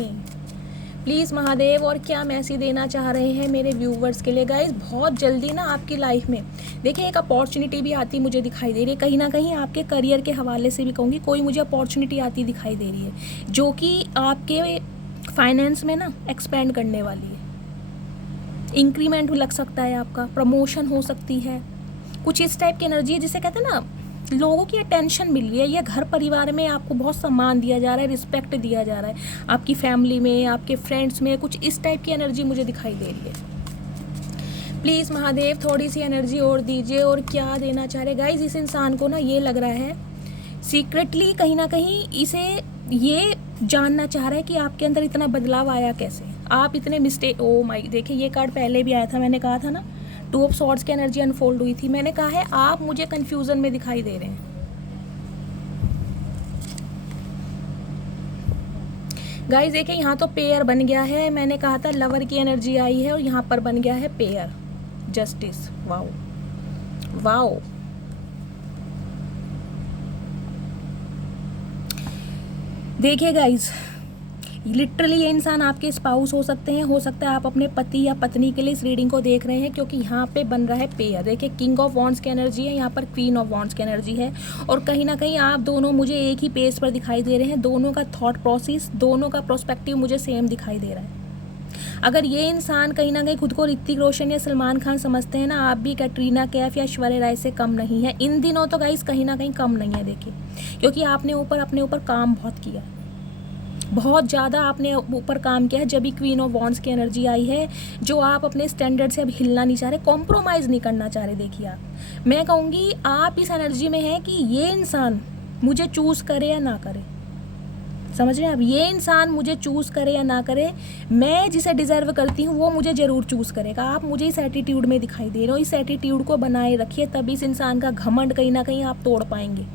प्लीज़ महादेव। और क्या मैसेज देना चाह रहे हैं मेरे व्यूवर्स के लिए। गाइज बहुत जल्दी ना आपकी लाइफ में देखिए एक अपॉर्चुनिटी भी आती मुझे दिखाई दे रही है, कहीं ना कहीं आपके करियर के हवाले से भी कहूँगी, कोई मुझे अपॉर्चुनिटी आती दिखाई दे रही है, जो कि आपके फाइनेंस में ना एक्सपेंड करने वाली है। इंक्रीमेंट लग सकता है, आपका प्रमोशन हो सकती है, कुछ इस टाइप की एनर्जी है जिसे कहते हैं ना लोगों की अटेंशन मिल रही है, या घर परिवार में आपको बहुत सम्मान दिया जा रहा है, रिस्पेक्ट दिया जा रहा है, आपकी फैमिली में, आपके फ्रेंड्स में, कुछ इस टाइप की एनर्जी मुझे दिखाई दे रही है। प्लीज़ महादेव थोड़ी सी एनर्जी और दीजिए। और क्या देना चाह रहे गाइज, इस इंसान को ना ये लग रहा है सीक्रेटली कहीं ना कहीं इसे ये जानना चाह रहा है कि आपके अंदर इतना बदलाव आया कैसे, आप इतने मिस्टेक। ओ माय, देखिए ये कार्ड पहले भी आया था, मैंने कहा था ना 2 ऑफ सॉर्ड्स की एनर्जी अनफोल्ड हुई थी, मैंने कहा है आप मुझे कंफ्यूजन में दिखाई दे रहे हैं। गाइस देखिए यहाँ तो पेयर बन गया है, मैंने कहा था लवर की एनर्जी आई है, और यहाँ पर बन गया है पेयर, जस्टिस। वाओ वाओ, देखिए गाइज लिटरली ये इंसान आपके स्पाउस हो सकते हैं, हो सकता है आप अपने पति या पत्नी के लिए इस रीडिंग को देख रहे हैं, क्योंकि यहाँ पे बन रहा है पेयर। देखिए किंग ऑफ वॉन्ड्स की एनर्जी है, यहाँ पर क्वीन ऑफ वॉन्ड्स की एनर्जी है, और कहीं ना कहीं आप दोनों मुझे एक ही पेज पर दिखाई दे रहे हैं, दोनों का थॉट प्रोसेस, दोनों का प्रोस्पेक्टिव मुझे सेम दिखाई दे रहा है। अगर ये इंसान कहीं ना कहीं खुद को ऋतिक रोशन या सलमान खान समझते हैं ना, आप भी कैटरीना कैफ या ऐश्वर्या राय से कम नहीं है इन दिनों, तो गाइस कहीं ना कहीं कम नहीं है। देखिए क्योंकि आपने अपने ऊपर काम बहुत किया, बहुत ज़्यादा आपने ऊपर काम किया है, जब भी क्वीन ऑफ वॉन्ड्स की एनर्जी आई है, जो आप अपने स्टैंडर्ड से अब हिलना नहीं चाह रहे, कॉम्प्रोमाइज़ नहीं करना चाह रहे। देखिए आप, मैं कहूँगी आप इस एनर्जी में हैं कि ये इंसान मुझे चूज़ करे या ना करे, समझ रहे हैं आप, ये इंसान मुझे चूज़ करे या ना करे, मैं जिसे डिज़र्व करती हूँ वो मुझे ज़रूर चूज़ करेगा। आप मुझे इस एटीट्यूड में दिखाई दे रहे हो, इस एटीट्यूड को बनाए रखिए, तभी इस इंसान का घमंड कहीं ना कहीं आप तोड़ पाएंगे,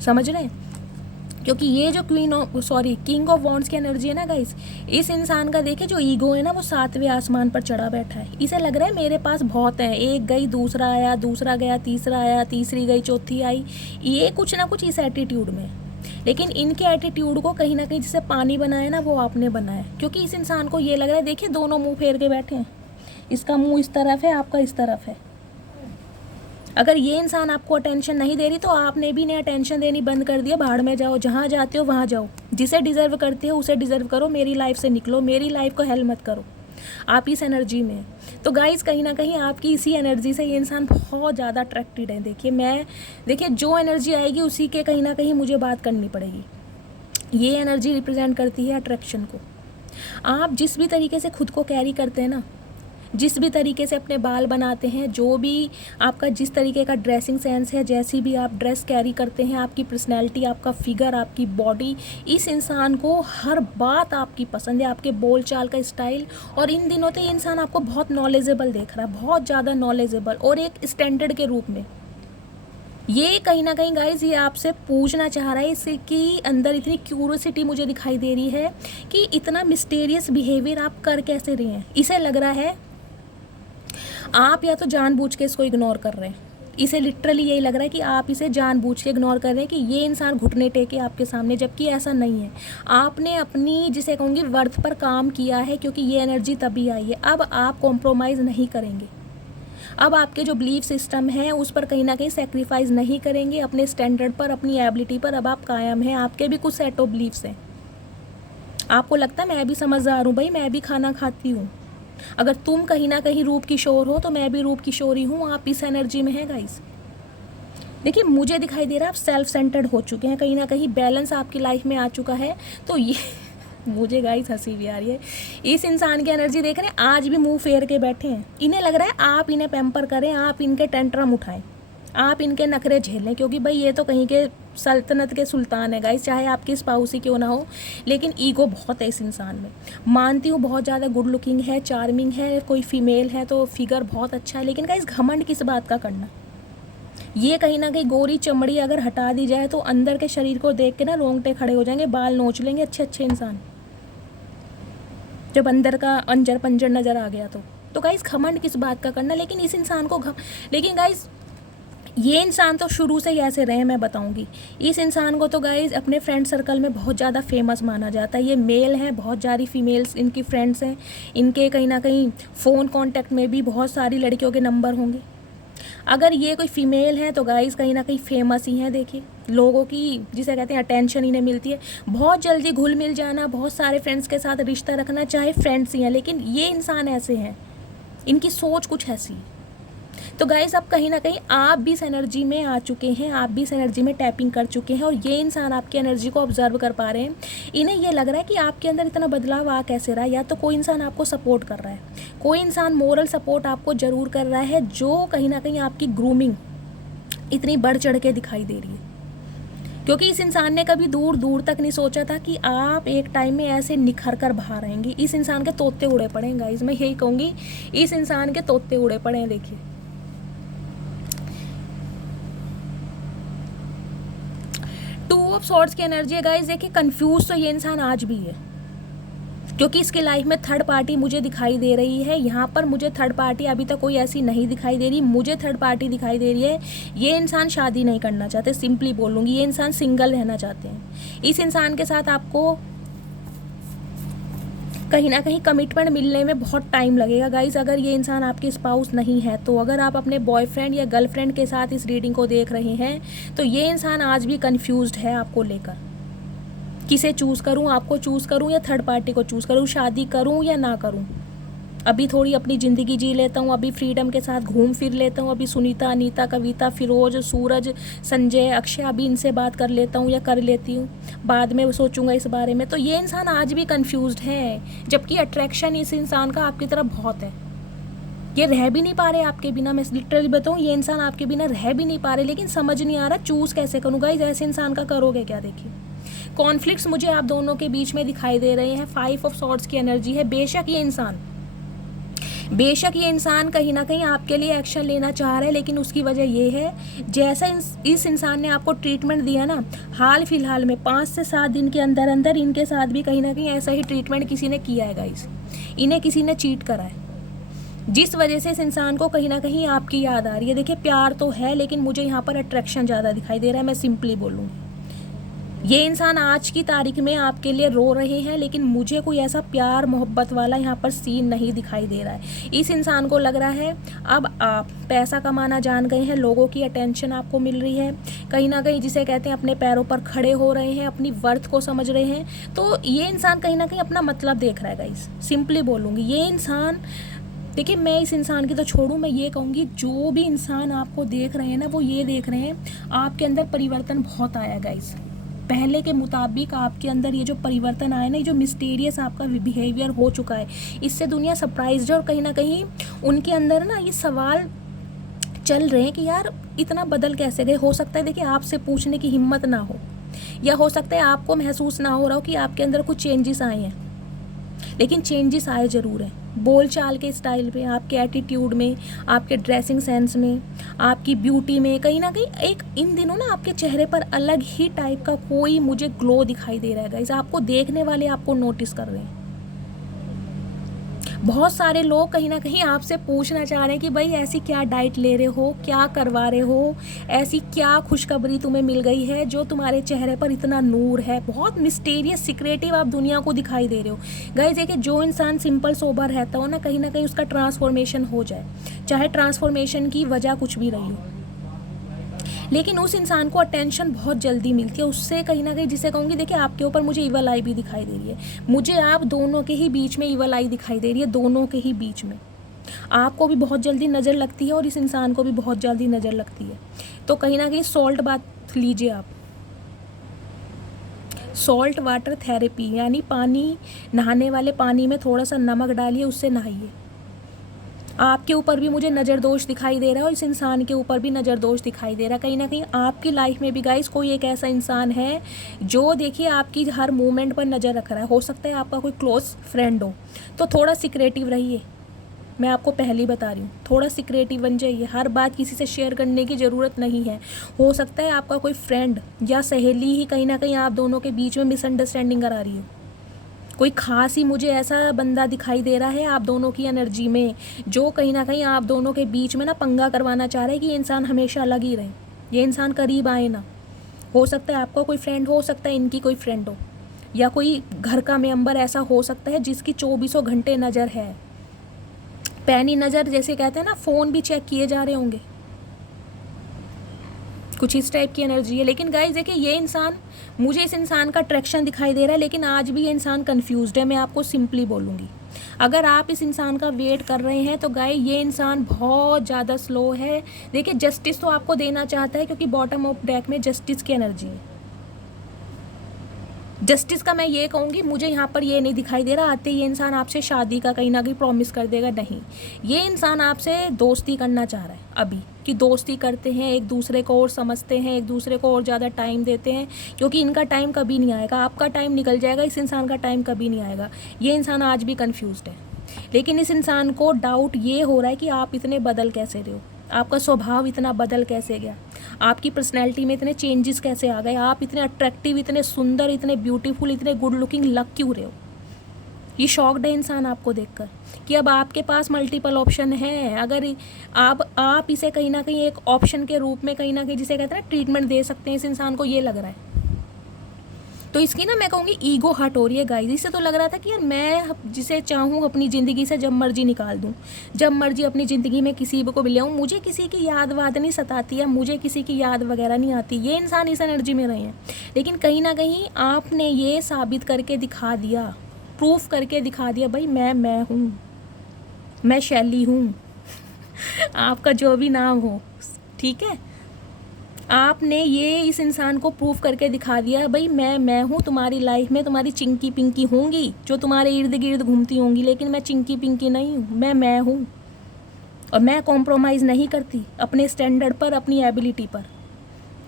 समझ रहे हैं। क्योंकि ये जो किंग ऑफ वॉन्ड्स की एनर्जी है ना गाइस, इस इंसान का देखिए जो ईगो है ना वो 7वें आसमान पर चढ़ा बैठा है। इसे लग रहा है मेरे पास बहुत है, एक गई दूसरा आया, दूसरा गया तीसरा आया, तीसरी गई चौथी आई, ये कुछ ना कुछ इस एटीट्यूड में। लेकिन इनके एटीट्यूड को कहीं ना कहीं जिसे पानी बनाया ना वो आपने बनाया, क्योंकि इस इंसान को ये लग रहा है, देखिए दोनों मुँह फेर के बैठे हैं, इसका मुँह इस तरफ है, आपका इस तरफ है। अगर ये इंसान आपको अटेंशन नहीं दे रही तो आपने भी नहीं अटेंशन देनी बंद कर दिया, भाड़ में जाओ, जहाँ जाते हो वहाँ जाओ, जिसे डिज़र्व करते हो उसे डिज़र्व करो, मेरी लाइफ से निकलो, मेरी लाइफ को हेल्प मत करो। आप इस एनर्जी में, तो गाइज़ कहीं ना कहीं आपकी इसी एनर्जी से ये इंसान बहुत ज़्यादा अट्रैक्टेड है। देखिए जो एनर्जी आएगी उसी के कहीं ना कहीं मुझे बात करनी पड़ेगी। ये एनर्जी रिप्रेजेंट करती है अट्रैक्शन को। आप जिस भी तरीके से खुद को कैरी करते हैं ना, जिस भी तरीके से अपने बाल बनाते हैं, जो भी आपका जिस तरीके का ड्रेसिंग सेंस है, जैसी भी आप ड्रेस कैरी करते हैं, आपकी पर्सनैलिटी, आपका फिगर, आपकी बॉडी, इस इंसान को हर बात आपकी पसंद है, आपके बोलचाल का स्टाइल। और इन दिनों तो ये इंसान आपको बहुत नॉलेजेबल देख रहा है, बहुत ज़्यादा नॉलेजेबल और एक स्टैंडर्ड के रूप में। ये कहीं ना कहीं गाइज ये आपसे पूछना चाह रहा है, इसके अंदर इतनी क्यूरियोसिटी मुझे दिखाई दे रही है कि इतना मिस्टीरियस बिहेवियर आप कर कैसे रहे हैं। इसे लग रहा है आप या तो जानबूझ के इसको इग्नोर कर रहे हैं, इसे लिटरली यही लग रहा है कि आप इसे जानबूझ के इग्नोर कर रहे हैं कि ये इंसान घुटने टेके आपके सामने, जबकि ऐसा नहीं है। आपने अपनी जिसे कहूँगी वर्थ पर काम किया है, क्योंकि ये एनर्जी तभी आई है। अब आप कॉम्प्रोमाइज़ नहीं करेंगे, अब आपके जो बिलीफ सिस्टम है उस पर कहीं ना कहीं सेक्रीफाइस नहीं करेंगे, अपने स्टैंडर्ड पर, अपनी एबिलिटी पर अब आप कायम हैं। आपके भी कुछ सेट ऑफ बिलीफ्स हैं। आपको लगता है मैं भी समझदार हूँ भाई, मैं भी खाना खाती हूँ। अगर तुम कहीं ना कहीं रूप किशोर हो तो मैं भी रूप किशोरी हूँ। आप इस एनर्जी में है गाइस। देखिए मुझे दिखाई दे रहा है आप सेल्फ सेंटर्ड हो चुके हैं, कहीं ना कहीं बैलेंस आपकी लाइफ में आ चुका है। तो ये मुझे गाइस हंसी भी आ रही है। इस इंसान की एनर्जी देख रहे हैं, आज भी मुंह फेर के बैठे हैं। इन्हें लग रहा है आप इन्हें पैम्पर करें, आप इनके टेंट्रम उठाएं, आप इनके नखरे झेलें, क्योंकि भाई ये तो कहीं के सल्तनत के सुल्तान है गाइस, चाहे आपकी स्पाउस ही क्यों ना हो। लेकिन ईगो बहुत है इस इंसान में। मानती हूँ बहुत ज़्यादा गुड लुकिंग है, चार्मिंग है, कोई फीमेल है तो फिगर बहुत अच्छा है, लेकिन गाइस घमंड किस बात का करना। ये कहीं ना कहीं गोरी चमड़ी अगर हटा दी जाए तो अंदर के शरीर को देख के ना रोंगटे खड़े हो जाएंगे, बाल नोच लेंगे अच्छे अच्छे इंसान, जब अंदर का अंजर पंजर नज़र आ गया तो गाइस घमंड किस बात का करना। लेकिन इस इंसान को लेकिन गाइस ये इंसान तो शुरू से ही ऐसे रहे, मैं बताऊंगी। इस इंसान को तो गाइस अपने फ्रेंड सर्कल में बहुत ज़्यादा फेमस माना जाता है। ये मेल हैं, बहुत सारी फीमेल्स इनकी फ्रेंड्स हैं, इनके कहीं ना कहीं फ़ोन कांटेक्ट में भी बहुत सारी लड़कियों के नंबर होंगे। अगर ये कोई फीमेल है तो गाइस कहीं ना कहीं फेमस ही हैं। देखिए लोगों की जिसे कहते हैं अटेंशन इन्हें मिलती है। बहुत जल्दी घुल मिल जाना, बहुत सारे फ्रेंड्स के साथ रिश्ता रखना, चाहे फ्रेंड्स ही हैं, लेकिन ये इंसान ऐसे हैं, इनकी सोच कुछ ऐसी है। तो गाइस अब कहीं ना कहीं आप भी इस एनर्जी में आ चुके हैं, आप भी इस एनर्जी में टैपिंग कर चुके हैं और ये इंसान आपकी एनर्जी को ऑब्जर्व कर पा रहे हैं। इन्हें ये लग रहा है कि आपके अंदर इतना बदलाव आ कैसे रहा है। या तो कोई इंसान आपको सपोर्ट कर रहा है, कोई इंसान मोरल सपोर्ट आपको ज़रूर कर रहा है, जो कहीं ना कहीं आपकी ग्रूमिंग इतनी बढ़ चढ़ के दिखाई दे रही है। क्योंकि इस इंसान ने कभी दूर दूर तक नहीं सोचा था कि आप एक टाइम में ऐसे निखर कर बाहर आएंगे। इस इंसान के तोते उड़े पड़े हैं गाइस, मैं यही कहूँगी, इस इंसान के तोते उड़े पड़े हैं। देखिए टू ऑफ सॉर्ड्स की एनर्जी है गाइस। देखिए कंफ्यूज तो ये इंसान आज भी है, क्योंकि इसके लाइफ में थर्ड पार्टी मुझे दिखाई दे रही है। यहाँ पर मुझे थर्ड पार्टी अभी तक कोई ऐसी नहीं दिखाई दे रही, मुझे थर्ड पार्टी दिखाई दे रही है। ये इंसान शादी नहीं करना चाहते, सिंपली बोलूँगी, ये इंसान सिंगल रहना चाहते हैं। इस इंसान के साथ आपको कहीं ना कहीं कमिटमेंट मिलने में बहुत टाइम लगेगा गाइस, अगर ये इंसान आपके स्पाउस नहीं है तो। अगर आप अपने बॉयफ्रेंड या गर्लफ्रेंड के साथ इस रीडिंग को देख रहे हैं तो ये इंसान आज भी कंफ्यूज्ड है आपको लेकर, किसे चूज़ करूं, आपको चूज़ करूं या थर्ड पार्टी को चूज़ करूं, शादी करूं या ना करूं। अभी थोड़ी अपनी ज़िंदगी जी लेता हूँ, अभी फ्रीडम के साथ घूम फिर लेता हूँ, अभी सुनीता, अनीता, कविता, फिरोज, सूरज, संजय, अक्षय, अभी इनसे बात कर लेता हूँ या कर लेती हूँ, बाद में सोचूंगा इस बारे में। तो ये इंसान आज भी कंफ्यूज्ड है, जबकि अट्रैक्शन इस इंसान का आपकी तरफ बहुत है। ये रह भी नहीं पा रहे आपके बिना, मैं लिटरली बताऊँ, ये इंसान आपके बिना रह भी नहीं पा रहे, लेकिन समझ नहीं आ रहा चूज़ कैसे करूँ। गाइस ऐसे इंसान का करोगे क्या। देखिए कॉन्फ्लिक्ट्स मुझे आप दोनों के बीच में दिखाई दे रहे हैं। 5 ऑफ सॉर्ड्स की एनर्जी है। बेशक ये इंसान कहीं ना कहीं आपके लिए एक्शन लेना चाह रहा है, लेकिन उसकी वजह ये है, जैसा इस इंसान ने आपको ट्रीटमेंट दिया ना हाल फिलहाल में 5 से 7 दिन के अंदर अंदर, इनके साथ भी कहीं ना कहीं ऐसा ही ट्रीटमेंट किसी ने किया है गाइस। इन्हें किसी ने चीट करा है, जिस वजह से इस इंसान को कहीं ना कहीं आपकी याद आ रही है। देखिए प्यार तो है, लेकिन मुझे यहाँ पर अट्रैक्शन ज़्यादा दिखाई दे रहा है, मैं सिंपली बोलूँ। ये इंसान आज की तारीख में आपके लिए रो रहे हैं, लेकिन मुझे कोई ऐसा प्यार मोहब्बत वाला यहाँ पर सीन नहीं दिखाई दे रहा है। इस इंसान को लग रहा है अब आप पैसा कमाना जान गए हैं, लोगों की अटेंशन आपको मिल रही है, कहीं ना कहीं जिसे कहते हैं अपने पैरों पर खड़े हो रहे हैं, अपनी वर्थ को समझ रहे हैं। तो ये इंसान कहीं ना कहीं अपना मतलब देख रहा है गाइस, सिंपली बोलूँगी। ये इंसान, देखिए मैं इस इंसान की तो छोड़ूं, मैं ये कहूँगी जो भी इंसान आपको देख रहे हैं ना, वो ये देख रहे हैं आपके अंदर परिवर्तन बहुत आया गाइस। पहले के मुताबिक आपके अंदर ये जो परिवर्तन आया ना, ये जो मिस्टीरियस आपका बिहेवियर हो चुका है, इससे दुनिया सरप्राइज्ड है। और कहीं ना कहीं उनके अंदर ना ये सवाल चल रहे हैं कि यार इतना बदल कैसे गए। हो सकता है देखिए आपसे पूछने की हिम्मत ना हो, या हो सकता है आपको महसूस ना हो रहा हो कि आपके अंदर कुछ चेंजेस आए हैं, लेकिन चेंजेस आए ज़रूर हैं। बोल चाल के स्टाइल में, आपके एटीट्यूड में, आपके ड्रेसिंग सेंस में, आपकी ब्यूटी में, कहीं ना कहीं एक इन दिनों ना आपके चेहरे पर अलग ही टाइप का कोई मुझे ग्लो दिखाई दे रहा है गाइस। आपको देखने वाले आपको नोटिस कर रहे हैं। बहुत सारे लोग कहीं ना कहीं आपसे पूछना चाह रहे हैं कि भाई ऐसी क्या डाइट ले रहे हो, क्या करवा रहे हो, ऐसी क्या खुशखबरी तुम्हें मिल गई है जो तुम्हारे चेहरे पर इतना नूर है। बहुत मिस्टीरियस सिक्रेटिव आप दुनिया को दिखाई दे रहे हो गाइस। देखिए जो इंसान सिंपल सोबर रहता हो ना, कहीं ना कहीं उसका ट्रांसफॉर्मेशन हो जाए, चाहे ट्रांसफॉर्मेशन की वजह कुछ भी रही हो, लेकिन उस इंसान को अटेंशन बहुत जल्दी मिलती है। उससे कहीं ना कहीं जिसे कहूँगी देखिए आपके ऊपर मुझे इवल आई भी दिखाई दे रही है, मुझे आप दोनों के ही बीच में इवल आई दिखाई दे रही है, दोनों के ही बीच में आपको भी बहुत जल्दी नज़र लगती है और इस इंसान को भी बहुत जल्दी नज़र लगती है। तो कहीं ना कहीं सॉल्ट बात लीजिए आप, सॉल्ट वाटर थेरेपी, यानी पानी, नहाने वाले पानी में थोड़ा सा नमक डालिए, उससे नहाइए। आपके ऊपर भी मुझे नज़र दोष दिखाई दे रहा है और इस इंसान के ऊपर भी नज़र दोष दिखाई दे रहा है। कहीं ना कहीं आपकी लाइफ में भी गाइस कोई एक ऐसा इंसान है जो देखिए आपकी हर मूवमेंट पर नज़र रख रहा है। हो सकता है आपका कोई क्लोज फ्रेंड हो, तो थोड़ा सिक्रेटिव रहिए। मैं आपको पहले ही बता रही हूँ, थोड़ा सिक्रेटिव बन जाइए। हर बात किसी से शेयर करने की ज़रूरत नहीं है। हो सकता है आपका कोई फ्रेंड या सहेली ही कहीं ना कहीं आप दोनों के बीच में मिसअंडरस्टैंडिंग करा रही हो। कोई खास ही मुझे ऐसा बंदा दिखाई दे रहा है आप दोनों की एनर्जी में, जो कहीं ना कहीं आप दोनों के बीच में ना पंगा करवाना चाह रहा है कि ये इंसान हमेशा अलग ही रहे, ये इंसान करीब आए ना। हो सकता है आपका कोई फ्रेंड, हो सकता है इनकी कोई फ्रेंड हो, या कोई घर का मेंबर ऐसा हो सकता है जिसकी 24 घंटे नज़र है, पैनी नज़र जैसे कहते हैं ना, फ़ोन भी चेक किए जा रहे होंगे। कुछ इस टाइप की एनर्जी है। लेकिन गाइस देखिए ये इंसान, मुझे इस इंसान का अट्रैक्शन दिखाई दे रहा है, लेकिन आज भी ये इंसान कंफ्यूज्ड है। मैं आपको सिंपली बोलूँगी, अगर आप इस इंसान का वेट कर रहे हैं तो गाइस ये इंसान बहुत ज़्यादा स्लो है। देखिए जस्टिस तो आपको देना चाहता है, क्योंकि बॉटम ऑफ डेक में जस्टिस की एनर्जी है। जस्टिस का मैं ये कहूँगी, मुझे यहाँ पर ये नहीं दिखाई दे रहा आते ये इंसान आपसे शादी का कहीं ना कहीं प्रॉमिस कर देगा। नहीं, ये इंसान आपसे दोस्ती करना चाह रहा है अभी, कि दोस्ती करते हैं, एक दूसरे को और समझते हैं, एक दूसरे को और ज़्यादा टाइम देते हैं, क्योंकि इनका टाइम कभी नहीं आएगा। आपका टाइम निकल जाएगा, इस इंसान का टाइम कभी नहीं आएगा। ये इंसान आज भी कन्फ्यूज़्ड है, लेकिन इस इंसान को डाउट ये हो रहा है कि आप इतने बदल कैसे रहे हो, आपका स्वभाव इतना बदल कैसे गया, आपकी पर्सनैलिटी में इतने चेंजेस कैसे आ गए, आप इतने अट्रैक्टिव, इतने सुंदर, इतने ब्यूटीफुल, इतने गुड लुकिंग लग क्यों रहे हो। ये शॉक्ड है इंसान आपको देखकर कि अब आपके पास मल्टीपल ऑप्शन है। अगर आप इसे कहीं ना कहीं एक ऑप्शन के रूप में कहीं ना कहीं जिसे कहते हैं ना ट्रीटमेंट दे सकते हैं, इस इंसान को ये लग रहा है। तो इसकी ना मैं कहूँगी ईगो हट हो रही है गाइस। इससे तो लग रहा था कि यार मैं जिसे चाहूँ अपनी ज़िंदगी से जब मर्जी निकाल दूँ, जब मर्जी अपनी ज़िंदगी में किसी को भी ले आऊँ, मुझे किसी की याद वाद नहीं सताती है, मुझे किसी की याद वगैरह नहीं आती। ये इंसान इस एनर्जी में रहे हैं, लेकिन कहीं ना कहीं आपने ये साबित करके दिखा दिया, प्रूफ करके दिखा दिया भाई मैं हूँ, मैं शैली हूँ आपका जो भी नाम हो, ठीक है। आपने ये इस इंसान को प्रूव करके दिखा दिया भाई मैं हूँ तुम्हारी लाइफ में, तुम्हारी चिंकी पिंकी होंगी जो तुम्हारे इर्द गिर्द घूमती होंगी, लेकिन मैं चिंकी पिंकी नहीं हूँ, मैं हूँ। और मैं कॉम्प्रोमाइज़ नहीं करती अपने स्टैंडर्ड पर, अपनी एबिलिटी पर।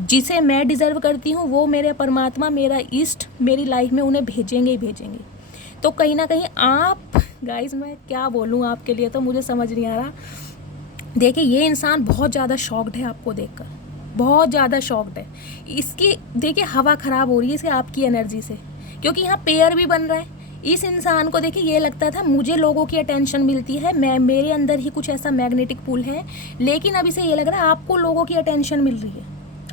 जिसे मैं डिज़र्व करती हूँ वो मेरे परमात्मा, मेरा ईस्ट मेरी लाइफ में उन्हें भेजेंगे ही भेजेंगे। तो कहीं ना कहीं आप गाइस, मैं क्या बोलूँ आपके लिए, तो मुझे समझ नहीं आ रहा। देखिए ये इंसान बहुत ज़्यादा शॉक्ड है आपको देखकर, बहुत ज़्यादा शॉक्ड है। इसकी देखिए हवा ख़राब हो रही है इसके आपकी एनर्जी से, क्योंकि यहाँ पेयर भी बन रहा है। इस इंसान को देखिए ये लगता था मुझे लोगों की अटेंशन मिलती है, मैं मेरे अंदर ही कुछ ऐसा मैग्नेटिक पुल है, लेकिन अब इसे ये लग रहा है आपको लोगों की अटेंशन मिल रही है,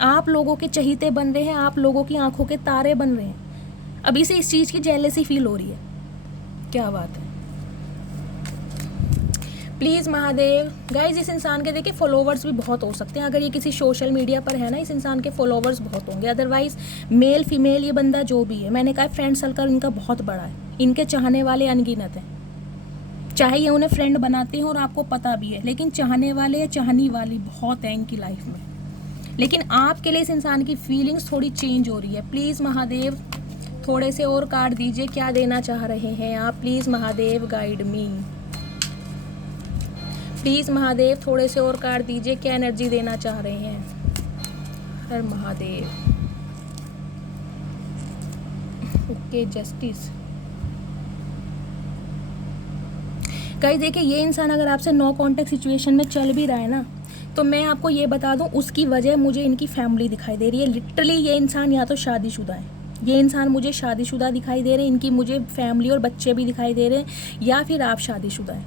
आप लोगों के चहीते बन रहे हैं, आप लोगों की आंखों के तारे बन रहे हैं। अब इसे इस चीज़ की जेलसी फील हो रही है। क्या बात है, प्लीज़ महादेव। गाइज इस इंसान के देखिए फॉलोवर्स भी बहुत हो सकते हैं, अगर ये किसी सोशल मीडिया पर है ना, इस इंसान के फॉलोवर्स बहुत होंगे। अदरवाइज मेल फीमेल ये बंदा जो भी है, मैंने कहा फ्रेंड सर्कल इनका बहुत बड़ा है, इनके चाहने वाले अनगिनत हैं। चाहे ये उन्हें फ्रेंड बनाते हैं और आपको पता भी है, लेकिन चाहने वाले या चाहनी वाली बहुत है इनकी लाइफ में। लेकिन आपके लिए इस इंसान की फीलिंग्स थोड़ी चेंज हो रही है। प्लीज़ महादेव थोड़े से और कार्ड दीजिए, क्या देना चाह रहे हैं आप। Please Mahadev guide me. Please Mahadev थोड़े से और कार्ड दीजिए, क्या एनर्जी देना चाह रहे हैं। हर महादेव। Okay, justice. गाइस देखिए, ये इंसान अगर आपसे नो कांटेक्ट सिचुएशन में चल भी रहा है ना, तो मैं आपको ये बता दूं, उसकी वजह मुझे इनकी फैमिली दिखाई दे रही है। लिटरली ये इंसान या तो शादीशुदा है, ये इंसान मुझे शादीशुदा दिखाई दे रहे हैं, इनकी मुझे फैमिली और बच्चे भी दिखाई दे रहे हैं, या फिर आप शादीशुदा हैं,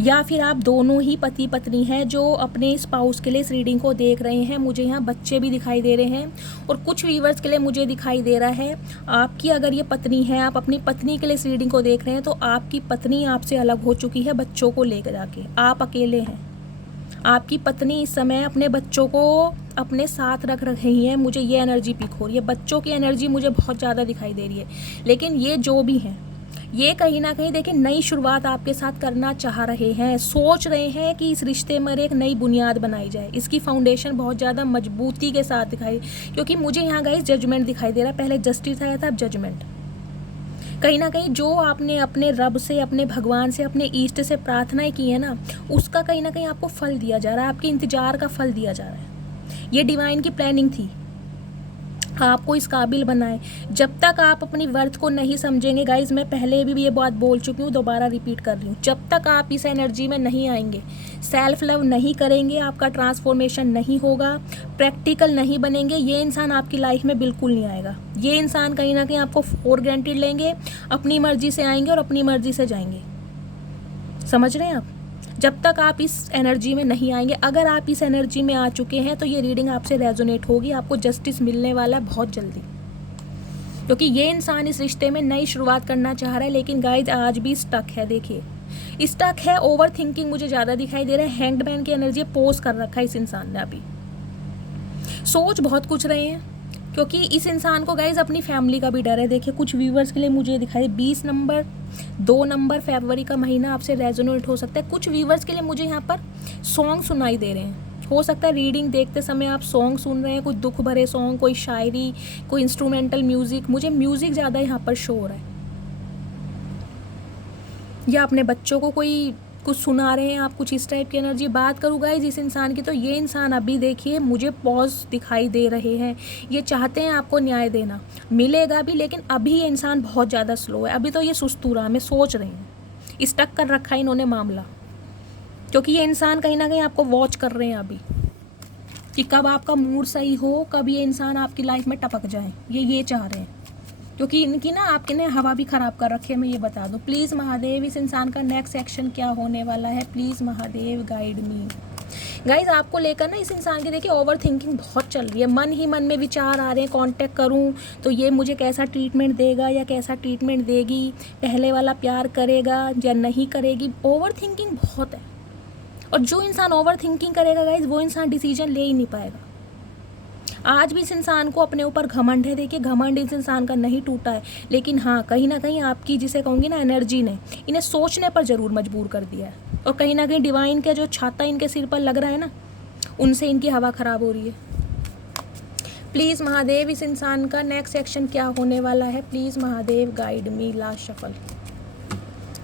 या फिर आप दोनों ही पति पत्नी हैं जो अपने स्पाउस के लिए इस रीडिंग को देख रहे हैं। मुझे यहाँ बच्चे भी दिखाई दे रहे हैं, और कुछ व्यूवर्स के लिए मुझे दिखाई दे रहा है आपकी अगर ये पत्नी है, आप अपनी पत्नी के लिए इस रीडिंग को देख रहे हैं, तो आपकी पत्नी आपसे अलग हो चुकी है बच्चों को लेकर जाके, आप अकेले हैं। आपकी पत्नी इस समय अपने बच्चों को अपने साथ रख रही है। मुझे ये एनर्जी पिक हो रही है, बच्चों की एनर्जी मुझे बहुत ज़्यादा दिखाई दे रही है। लेकिन ये जो भी हैं, ये कहीं ना कहीं देखिए नई शुरुआत आपके साथ करना चाह रहे हैं, सोच रहे हैं कि इस रिश्ते में एक नई बुनियाद बनाई जाए, इसकी फाउंडेशन बहुत ज़्यादा मजबूती के साथ दिखाई, क्योंकि मुझे यहाँ गाइस जजमेंट दिखाई दे रहा है। पहले जस्टिस आया था, अब जजमेंट। कहीं ना कहीं जो आपने अपने रब से, अपने भगवान से, अपने ईष्ट से प्रार्थनाएं की है ना, उसका कहीं ना कहीं आपको फल दिया जा रहा है, आपके इंतजार का फल दिया जा रहा है। ये डिवाइन की प्लानिंग थी, आपको इस काबिल बनाए। जब तक आप अपनी वर्थ को नहीं समझेंगे गाइज, मैं पहले भी ये बात बोल चुकी हूँ, दोबारा रिपीट कर रही हूँ, जब तक आप इस एनर्जी में नहीं आएंगे, सेल्फ लव नहीं करेंगे, आपका ट्रांसफॉर्मेशन नहीं होगा, प्रैक्टिकल नहीं बनेंगे, ये इंसान आपकी लाइफ में बिल्कुल नहीं आएगा। ये इंसान कहीं ना कहीं आपको फॉर ग्रांटेड लेंगे, अपनी मर्जी से आएंगे और अपनी मर्जी से जाएंगे। समझ रहे हैं आप? जब तक आप इस एनर्जी में नहीं आएंगे, अगर आप इस एनर्जी में आ चुके हैं तो ये रीडिंग आपसे रेजोनेट होगी, आपको जस्टिस मिलने वाला है बहुत जल्दी, क्योंकि ये इंसान इस रिश्ते में नई शुरुआत करना चाह रहा है। लेकिन गाइज आज भी स्टक है, देखिए स्टक है, ओवर थिंकिंग मुझे ज़्यादा दिखाई दे रहा है। हैंग्ड मैन की एनर्जी पोज कर रखा है इस इंसान ने, अभी सोच बहुत कुछ रहे हैं, क्योंकि इस इंसान को गाइज अपनी फैमिली का भी डर है। देखिए कुछ व्यूवर्स के लिए मुझे दिखाई 20 नंबर 2 नंबर फरवरी का महीना आपसे रेजोनेट हो सकता है। कुछ व्यूवर्स के लिए मुझे यहाँ पर सॉन्ग सुनाई दे रहे हैं, हो सकता है रीडिंग देखते समय आप सॉन्ग सुन रहे हैं, कुछ दुख भरे सॉन्ग, कोई शायरी, कोई इंस्ट्रूमेंटल म्यूजिक, मुझे म्यूजिक ज़्यादा यहाँ पर शो हो रहा है, या अपने बच्चों को कोई कुछ सुना रहे हैं आप, कुछ इस टाइप की एनर्जी। बात करूँ गाइस इस इंसान की, तो ये इंसान अभी देखिए मुझे पॉज दिखाई दे रहे हैं, ये चाहते हैं आपको न्याय देना, मिलेगा भी, लेकिन अभी ये इंसान बहुत ज़्यादा स्लो है, अभी तो ये सुस्तूरा में सोच रहे हैं, स्टक कर रखा है इन्होंने मामला, क्योंकि ये इंसान कहीं ना कहीं आपको वॉच कर रहे हैं अभी कि कब आपका मूड सही हो, कब ये इंसान आपकी लाइफ में टपक जाए, ये चाह रहे हैं, क्योंकि इनकी ना आपके ने हवा भी ख़राब कर रखी है, मैं ये बता दूं। प्लीज़ महादेव इस इंसान का नेक्स्ट एक्शन क्या होने वाला है, please Mahadev guide me. Guys आपको लेकर ना इस इंसान की देखिए ओवर थिंकिंग बहुत चल रही है, मन ही मन में विचार आ रहे हैं, कांटेक्ट करूं तो ये मुझे कैसा ट्रीटमेंट देगा या कैसा ट्रीटमेंट देगी, पहले वाला प्यार करेगा या नहीं करेगी, ओवर थिंकिंग बहुत है। और जो इंसान ओवर थिंकिंग करेगा गाइज, वो इंसान डिसीजन ले ही नहीं पाएगा। आज भी इस इंसान को अपने ऊपर घमंड है, देखिए घमंड इस इंसान का नहीं टूटा है, लेकिन हाँ कहीं ना कहीं आपकी जिसे कहूँगी ना एनर्जी ने इन्हें सोचने पर ज़रूर मजबूर कर दिया है, और कहीं ना कहीं डिवाइन का जो छाता इनके सिर पर लग रहा है ना, उनसे इनकी हवा ख़राब हो रही है। प्लीज़ महादेव इस इंसान का नेक्स्ट एक्शन क्या होने वाला है, please Mahadev guide me. Last shuffle.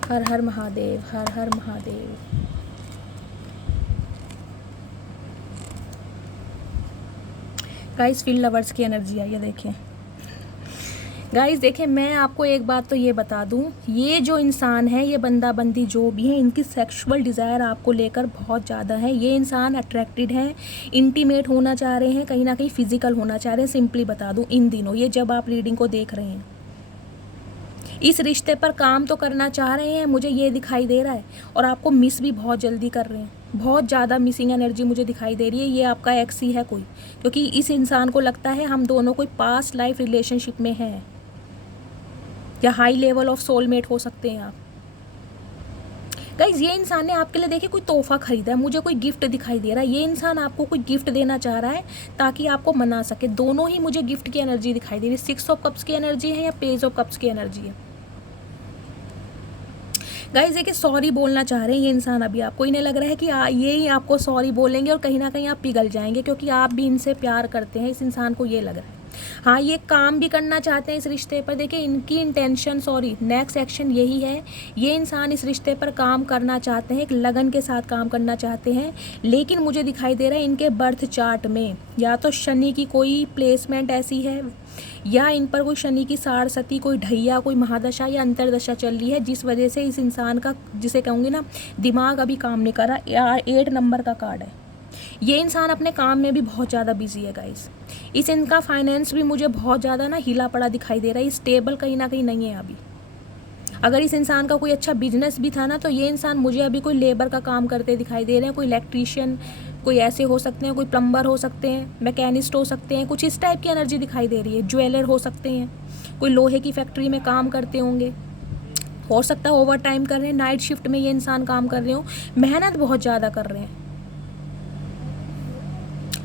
हर हर महादेव, हर हर महादेव। गाइस फील्ड लवर्स की एनर्जी आई है, देखिए गाइस, देखिए मैं आपको एक बात तो ये बता दूं, ये जो इंसान है, ये बंदा बंदी जो भी है, इनकी सेक्सुअल डिज़ायर आपको लेकर बहुत ज़्यादा है। ये इंसान अट्रैक्टेड है, इंटीमेट होना चाह रहे हैं, कहीं ना कहीं फिजिकल होना चाह रहे हैं। सिंपली बता दूं, इन दिनों ये जब आप रीडिंग को देख रहे हैं, इस रिश्ते पर काम तो करना चाह रहे हैं, मुझे ये दिखाई दे रहा है, और आपको मिस भी बहुत जल्दी कर रहे हैं। बहुत ज़्यादा मिसिंग एनर्जी मुझे दिखाई दे रही है। ये आपका एक्स ही है कोई, क्योंकि इस इंसान को लगता है हम दोनों कोई पास्ट लाइफ रिलेशनशिप में हैं, या हाई लेवल ऑफ सोलमेट हो सकते हैं आप। गाइज ये इंसान ने आपके लिए देखिए कोई तोहफा खरीदा है, मुझे कोई गिफ्ट दिखाई दे रहा है। ये इंसान आपको कोई गिफ्ट देना चाह रहा है ताकि आपको मना सके। दोनों ही मुझे गिफ्ट की एनर्जी दिखाई दे रही है। 6 ऑफ कप्स की एनर्जी है या पेज ऑफ कप्स की एनर्जी है। गाइस देखिए सॉरी बोलना चाह रहे हैं ये इंसान अभी आपको, इन्हें लग रहा है कि ये ही आपको सॉरी बोलेंगे और कहीं ना कहीं आप पिघल जाएंगे, क्योंकि आप भी इनसे प्यार करते हैं, इस इंसान को ये लग रहा है। हाँ, ये काम भी करना चाहते हैं इस रिश्ते पर। देखिए इनकी इंटेंशन, सॉरी नेक्स्ट एक्शन यही है, ये इंसान इस रिश्ते पर काम करना चाहते हैं, एक लगन के साथ काम करना चाहते हैं। लेकिन मुझे दिखाई दे रहा है इनके बर्थ चार्ट में या तो शनि की कोई प्लेसमेंट ऐसी है, या इन पर कोई शनि की साढ़ कोई ढैया, कोई महादशा या अंतरदशा चल रही है, जिस वजह से इस इंसान का, जिसे कहूँगी ना, दिमाग अभी काम नहीं कर रहा। या 8 नंबर का कार्ड है। ये इंसान अपने काम में भी बहुत ज़्यादा बिजी है गाइस। इस इनका फाइनेंस भी मुझे बहुत ज़्यादा ना हिला पड़ा दिखाई दे रहा है, स्टेबल कहीं ना कहीं नहीं है अभी। अगर इस इंसान का कोई अच्छा बिजनेस भी था ना, तो ये इंसान मुझे अभी कोई लेबर का काम करते दिखाई दे रहे हैं, कोई इलेक्ट्रीशियन, कोई ऐसे हो सकते हैं, कोई प्लम्बर हो सकते हैं, मैकेनिस्ट हो सकते हैं, कुछ इस टाइप की एनर्जी दिखाई दे रही है। ज्वेलर हो सकते हैं, कोई लोहे की फैक्ट्री में काम करते होंगे, हो सकता है ओवर टाइम कर रहे हैं, नाइट शिफ्ट में ये इंसान काम कर रहे हो, मेहनत बहुत ज़्यादा कर रहे हैं।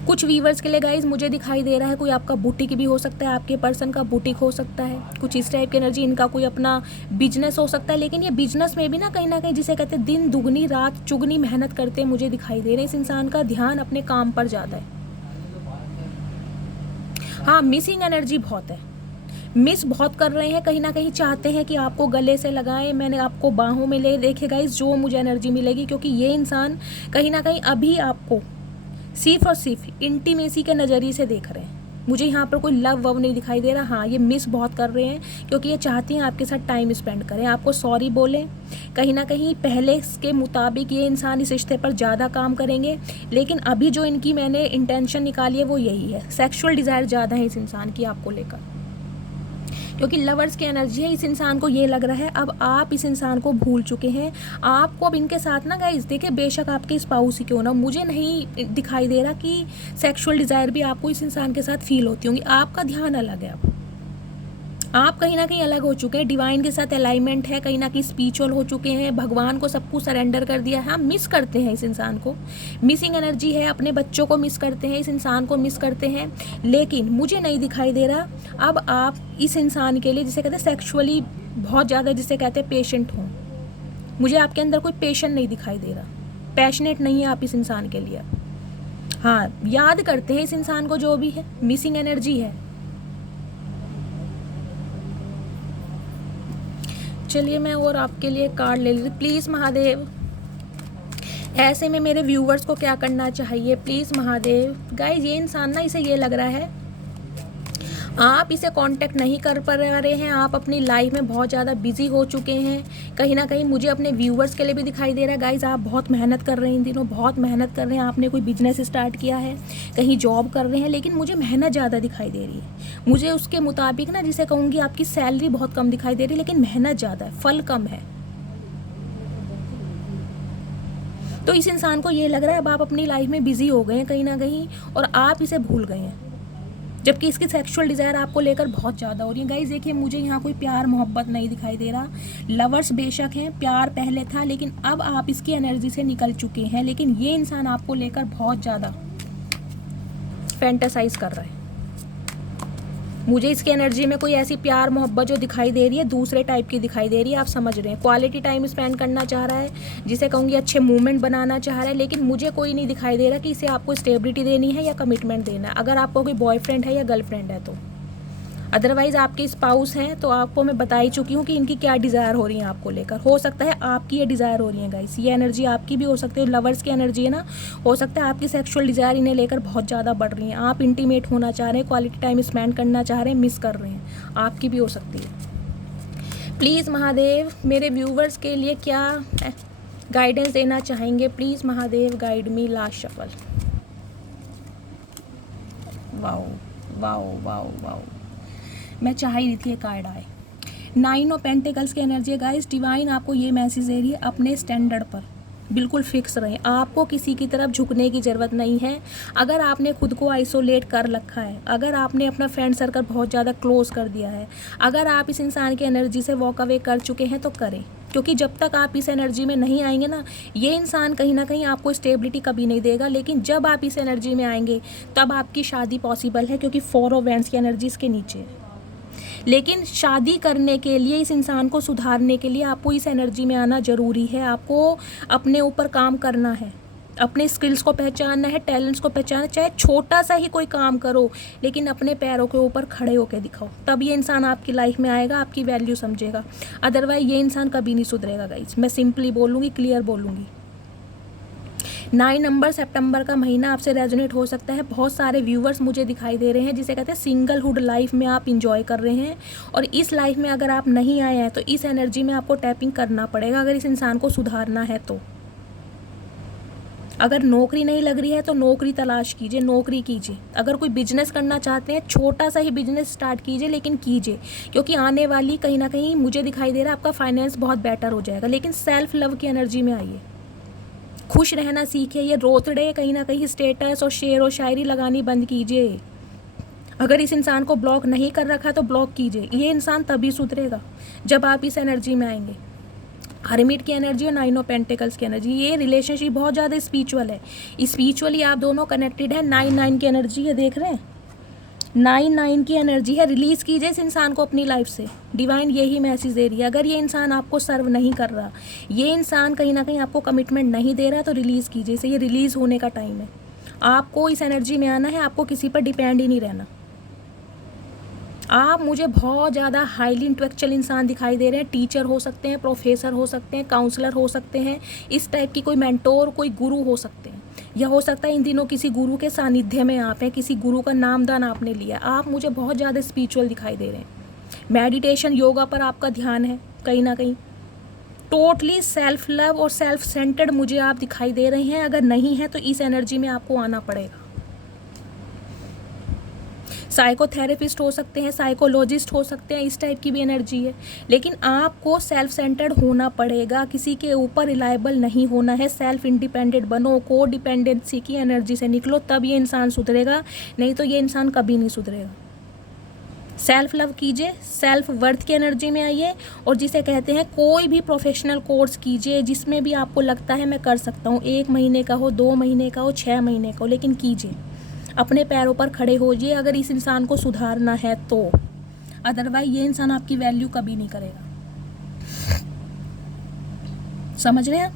कुछ वीवर्स के लिए गाइज मुझे दिखाई दे रहा है कोई आपका बुटीक भी हो सकता है, आपके पर्सन का बुटीक हो सकता है, कुछ इस टाइप की एनर्जी। इनका कोई अपना बिजनेस हो सकता है, लेकिन ये बिजनेस में भी ना कहीं जिसे कहते हैं दिन दुगनी रात चुगनी मेहनत करते मुझे दिखाई दे रहे हैं। इस इंसान का ध्यान अपने काम पर ज़्यादा है। हाँ, मिसिंग एनर्जी बहुत है, मिस बहुत कर रहे हैं, कहीं ना कहीं चाहते हैं कि आपको गले से लगाएं, मैंने आपको बाहों में ले। देखे गाइज जो मुझे एनर्जी मिलेगी, क्योंकि ये इंसान कहीं ना कहीं अभी आपको सिर्फ और सिर्फ इंटीमेसी के नज़रिए से देख रहे हैं। मुझे यहाँ पर कोई लव वव नहीं दिखाई दे रहा। हाँ, ये मिस बहुत कर रहे हैं, क्योंकि ये चाहती हैं आपके साथ टाइम स्पेंड करें, आपको सॉरी बोलें। कहीं ना कहीं पहले के मुताबिक ये इंसान इस रिश्ते पर ज़्यादा काम करेंगे, लेकिन अभी जो इनकी मैंने इंटेंशन निकाली है वो यही है, सेक्सुअल डिज़ायर ज़्यादा है इस इंसान की आपको लेकर, क्योंकि लवर्स की एनर्जी है। इस इंसान को ये लग रहा है अब आप इस इंसान को भूल चुके हैं, आपको अब इनके साथ ना गाइस, देखिए बेशक आपके स्पाउस ही क्यों ना, मुझे नहीं दिखाई दे रहा कि सेक्सुअल डिज़ायर भी आपको इस इंसान के साथ फील होती होंगी। आपका ध्यान अलग है, अब आप कहीं ना कहीं अलग हो चुके हैं, डिवाइन के साथ अलाइनमेंट है, कहीं ना कहीं स्पिरिचुअल हो चुके हैं, भगवान को सब कुछ सरेंडर कर दिया है। हम मिस करते हैं इस इंसान को, मिसिंग एनर्जी है, अपने बच्चों को मिस करते हैं, इस इंसान को मिस करते हैं। लेकिन मुझे नहीं दिखाई दे रहा अब आप इस इंसान के लिए, जिसे कहते हैं सेक्सुअली बहुत ज़्यादा, जिसे कहते हैं पेशेंट हों। मुझे आपके अंदर कोई पेशेंट नहीं दिखाई दे रहा, पैशनेट नहीं है आप इस इंसान के लिए। हाँ, याद करते हैं इस इंसान को, जो भी है मिसिंग एनर्जी है। चलिए मैं और आपके लिए कार्ड ले ली। प्लीज़ महादेव, ऐसे में मेरे व्यूवर्स को क्या करना चाहिए, प्लीज़ महादेव। गाइज ये इंसान ना, इसे ये लग रहा है आप इसे कांटेक्ट नहीं कर पा रहे हैं, आप अपनी लाइफ में बहुत ज़्यादा बिजी हो चुके हैं। कहीं ना कहीं मुझे अपने व्यूवर्स के लिए भी दिखाई दे रहा है गाइज, आप बहुत मेहनत कर रहे हैं, इन दिनों बहुत मेहनत कर रहे हैं, आपने कोई बिजनेस स्टार्ट किया है, कहीं जॉब कर रहे हैं, लेकिन मुझे मेहनत ज़्यादा दिखाई दे रही है। मुझे उसके मुताबिक ना, जिसे कहूँगी आपकी सैलरी बहुत कम दिखाई दे रही है, लेकिन मेहनत ज़्यादा है, फल कम है। तो इस इंसान को ये लग रहा है अब आप अपनी लाइफ में बिजी हो गए हैं कहीं ना कहीं, और आप इसे भूल गए हैं, जबकि इसकी सेक्सुअल डिज़ायर आपको लेकर बहुत ज़्यादा हो रही है। गाइस देखिए मुझे यहाँ कोई प्यार मोहब्बत नहीं दिखाई दे रहा। लवर्स बेशक हैं, प्यार पहले था, लेकिन अब आप इसकी एनर्जी से निकल चुके हैं। लेकिन ये इंसान आपको लेकर बहुत ज़्यादा फैंटासाइज कर रहा है। मुझे इसकी एनर्जी में कोई ऐसी प्यार मोहब्बत जो दिखाई दे रही है, दूसरे टाइप की दिखाई दे रही है। आप समझ रहे हैं, क्वालिटी टाइम स्पेंड करना चाह रहा है, जिसे कहूँगी अच्छे मूवमेंट बनाना चाह रहा है, लेकिन मुझे कोई नहीं दिखाई दे रहा कि इसे आपको स्टेबिलिटी देनी है या कमिटमेंट देना है। अगर आपको कोई बॉयफ्रेंड है या गर्लफ्रेंड है तो, अदरवाइज़ आपके स्पाउस हैं तो आपको मैं बता ही चुकी हूँ कि इनकी क्या डिज़ायर हो रही है आपको लेकर। हो सकता है आपकी ये डिज़ायर हो रही है गाइस, ये एनर्जी आपकी भी हो सकती है, लवर्स की एनर्जी है ना, हो सकता है आपकी सेक्सुअल डिज़ायर इन्हें लेकर बहुत ज़्यादा बढ़ रही है। आप इंटीमेट होना चाह रहे हैं, क्वालिटी टाइम स्पेंड करना चाह रहे हैं, मिस कर रहे हैं, आपकी भी हो सकती है। प्लीज़ महादेव मेरे व्यूवर्स के लिए क्या गाइडेंस देना चाहेंगे, please Mahadev guide me. Last shuffle. Wow wow wow wow, मैं चाह ही रही थी ये कार्ड आए। 9 ऑफ पेंटिकल्स की एनर्जी है गाइस। डिवाइन आपको ये मैसेज दे रही है, अपने स्टैंडर्ड पर बिल्कुल फिक्स रहें, आपको किसी की तरफ झुकने की ज़रूरत नहीं है। अगर आपने खुद को आइसोलेट कर रखा है, अगर आपने अपना फ्रेंड सर्कल बहुत ज़्यादा क्लोज कर दिया है, अगर आप इस इंसान की एनर्जी से वॉक अवे कर चुके हैं तो करें, क्योंकि जब तक आप इस एनर्जी में नहीं आएंगे ना, ये इंसान कहीं ना कहीं आपको स्टेबिलिटी कभी नहीं देगा। लेकिन जब आप इस एनर्जी में आएंगे तब आपकी शादी पॉसिबल है, क्योंकि 4 ऑफ वैंड्स की एनर्जी इसके नीचे है। लेकिन शादी करने के लिए, इस इंसान को सुधारने के लिए आपको इस एनर्जी में आना ज़रूरी है। आपको अपने ऊपर काम करना है, अपने स्किल्स को पहचानना है, टैलेंट्स को पहचानना, चाहे छोटा सा ही कोई काम करो लेकिन अपने पैरों के ऊपर खड़े होकर दिखाओ, तब ये इंसान आपकी लाइफ में आएगा, आपकी वैल्यू समझेगा। अदरवाइज ये इंसान कभी नहीं सुधरेगा गाइस। मैं सिंपली बोलूँगी, क्लियर बोलूँगी। 9 नंबर सितंबर का महीना आपसे रेजोनेट हो सकता है। बहुत सारे व्यूवर्स मुझे दिखाई दे रहे हैं जिसे कहते हैं सिंगलहुड लाइफ में आप इंजॉय कर रहे हैं, और इस लाइफ में अगर आप नहीं आए हैं तो इस एनर्जी में आपको टैपिंग करना पड़ेगा अगर इस इंसान को सुधारना है तो। अगर नौकरी नहीं लग रही है तो नौकरी तलाश कीजिए, नौकरी कीजिए। अगर कोई बिजनेस करना चाहते हैं, छोटा सा ही बिजनेस स्टार्ट कीजिए लेकिन कीजिए, क्योंकि आने वाली कहीं ना कहीं मुझे दिखाई दे रहा है आपका फाइनेंस बहुत बेटर हो जाएगा। लेकिन सेल्फ लव की एनर्जी में आइए, खुश रहना सीखिए। ये रोतड़े कहीं ना कहीं स्टेटस और शेर और शायरी लगानी बंद कीजिए। अगर इस इंसान को ब्लॉक नहीं कर रखा तो ब्लॉक कीजिए। ये इंसान तभी सुधरेगा जब आप इस एनर्जी में आएंगे। हर्मिट की एनर्जी और 9 ऑफ पेंटिकल्स की एनर्जी, ये रिलेशनशिप बहुत ज़्यादा स्पिरिचुअल है। स्पिरिचुअली आप दोनों कनेक्टेड है। 9 की एनर्जी है, देख रहे हैं 9 की एनर्जी है। रिलीज़ कीजिए इस इंसान को अपनी लाइफ से। डिवाइन यही मैसेज दे रही है। अगर ये इंसान आपको सर्व नहीं कर रहा, ये इंसान कहीं ना कहीं आपको कमिटमेंट नहीं दे रहा, तो रिलीज़ कीजिए इसे। ये रिलीज़ होने का टाइम है। आपको इस एनर्जी में आना है, आपको किसी पर डिपेंड ही नहीं रहना। आप मुझे बहुत ज़्यादा हाईली इंटेलेक्चुअल इंसान दिखाई दे रहे हैं। टीचर हो सकते हैं, प्रोफेसर हो सकते हैं, काउंसलर हो सकते हैं, इस टाइप की कोई मेंटोर, कोई गुरु हो सकते हैं, या हो सकता है इन दिनों किसी गुरु के सानिध्य में आप हैं, किसी गुरु का नामदान आपने लिया। आप मुझे बहुत ज़्यादा स्पिरिचुअल दिखाई दे रहे हैं। मेडिटेशन, योगा पर आपका ध्यान है कहीं ना कहीं। टोटली सेल्फ लव और सेल्फ सेंटर्ड मुझे आप दिखाई दे रहे हैं। अगर नहीं है तो इस एनर्जी में आपको आना पड़ेगा। साइकोथेरेपिस्ट हो सकते हैं, साइकोलॉजिस्ट हो सकते हैं, इस टाइप की भी एनर्जी है। लेकिन आपको सेल्फ सेंटर्ड होना पड़ेगा, किसी के ऊपर रिलायबल नहीं होना है। सेल्फ इंडिपेंडेंट बनो, को डिपेंडेंसी की एनर्जी से निकलो, तब ये इंसान सुधरेगा, नहीं तो ये इंसान कभी नहीं सुधरेगा। सेल्फ लव कीजिए, सेल्फ वर्थ की एनर्जी में आइए, और जिसे कहते हैं कोई भी प्रोफेशनल कोर्स कीजिए जिसमें भी आपको लगता है मैं कर सकता हूँ। 1 महीने का हो, 2 महीने का हो, 6 महीने का हो, लेकिन कीजिए। अपने पैरों पर खड़े होइए अगर इस इंसान को सुधारना है तो। अदरवाइज ये इंसान आपकी वैल्यू कभी नहीं करेगा। समझ रहे हैं?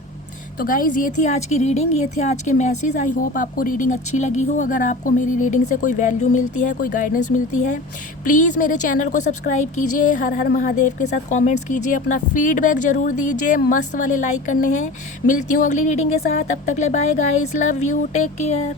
तो गाइज़ ये थी आज की रीडिंग, ये थे आज के मैसेज। आई होप आपको रीडिंग अच्छी लगी हो। अगर आपको मेरी रीडिंग से कोई वैल्यू मिलती है, कोई गाइडेंस मिलती है, प्लीज़ मेरे चैनल को सब्सक्राइब कीजिए, हर हर महादेव के साथ कमेंट्स कीजिए, अपना फीडबैक ज़रूर दीजिए, मस्त वाले लाइक करने हैं। मिलती हूँ अगली रीडिंग के साथ, तब तक ले bye guys, love you, take care.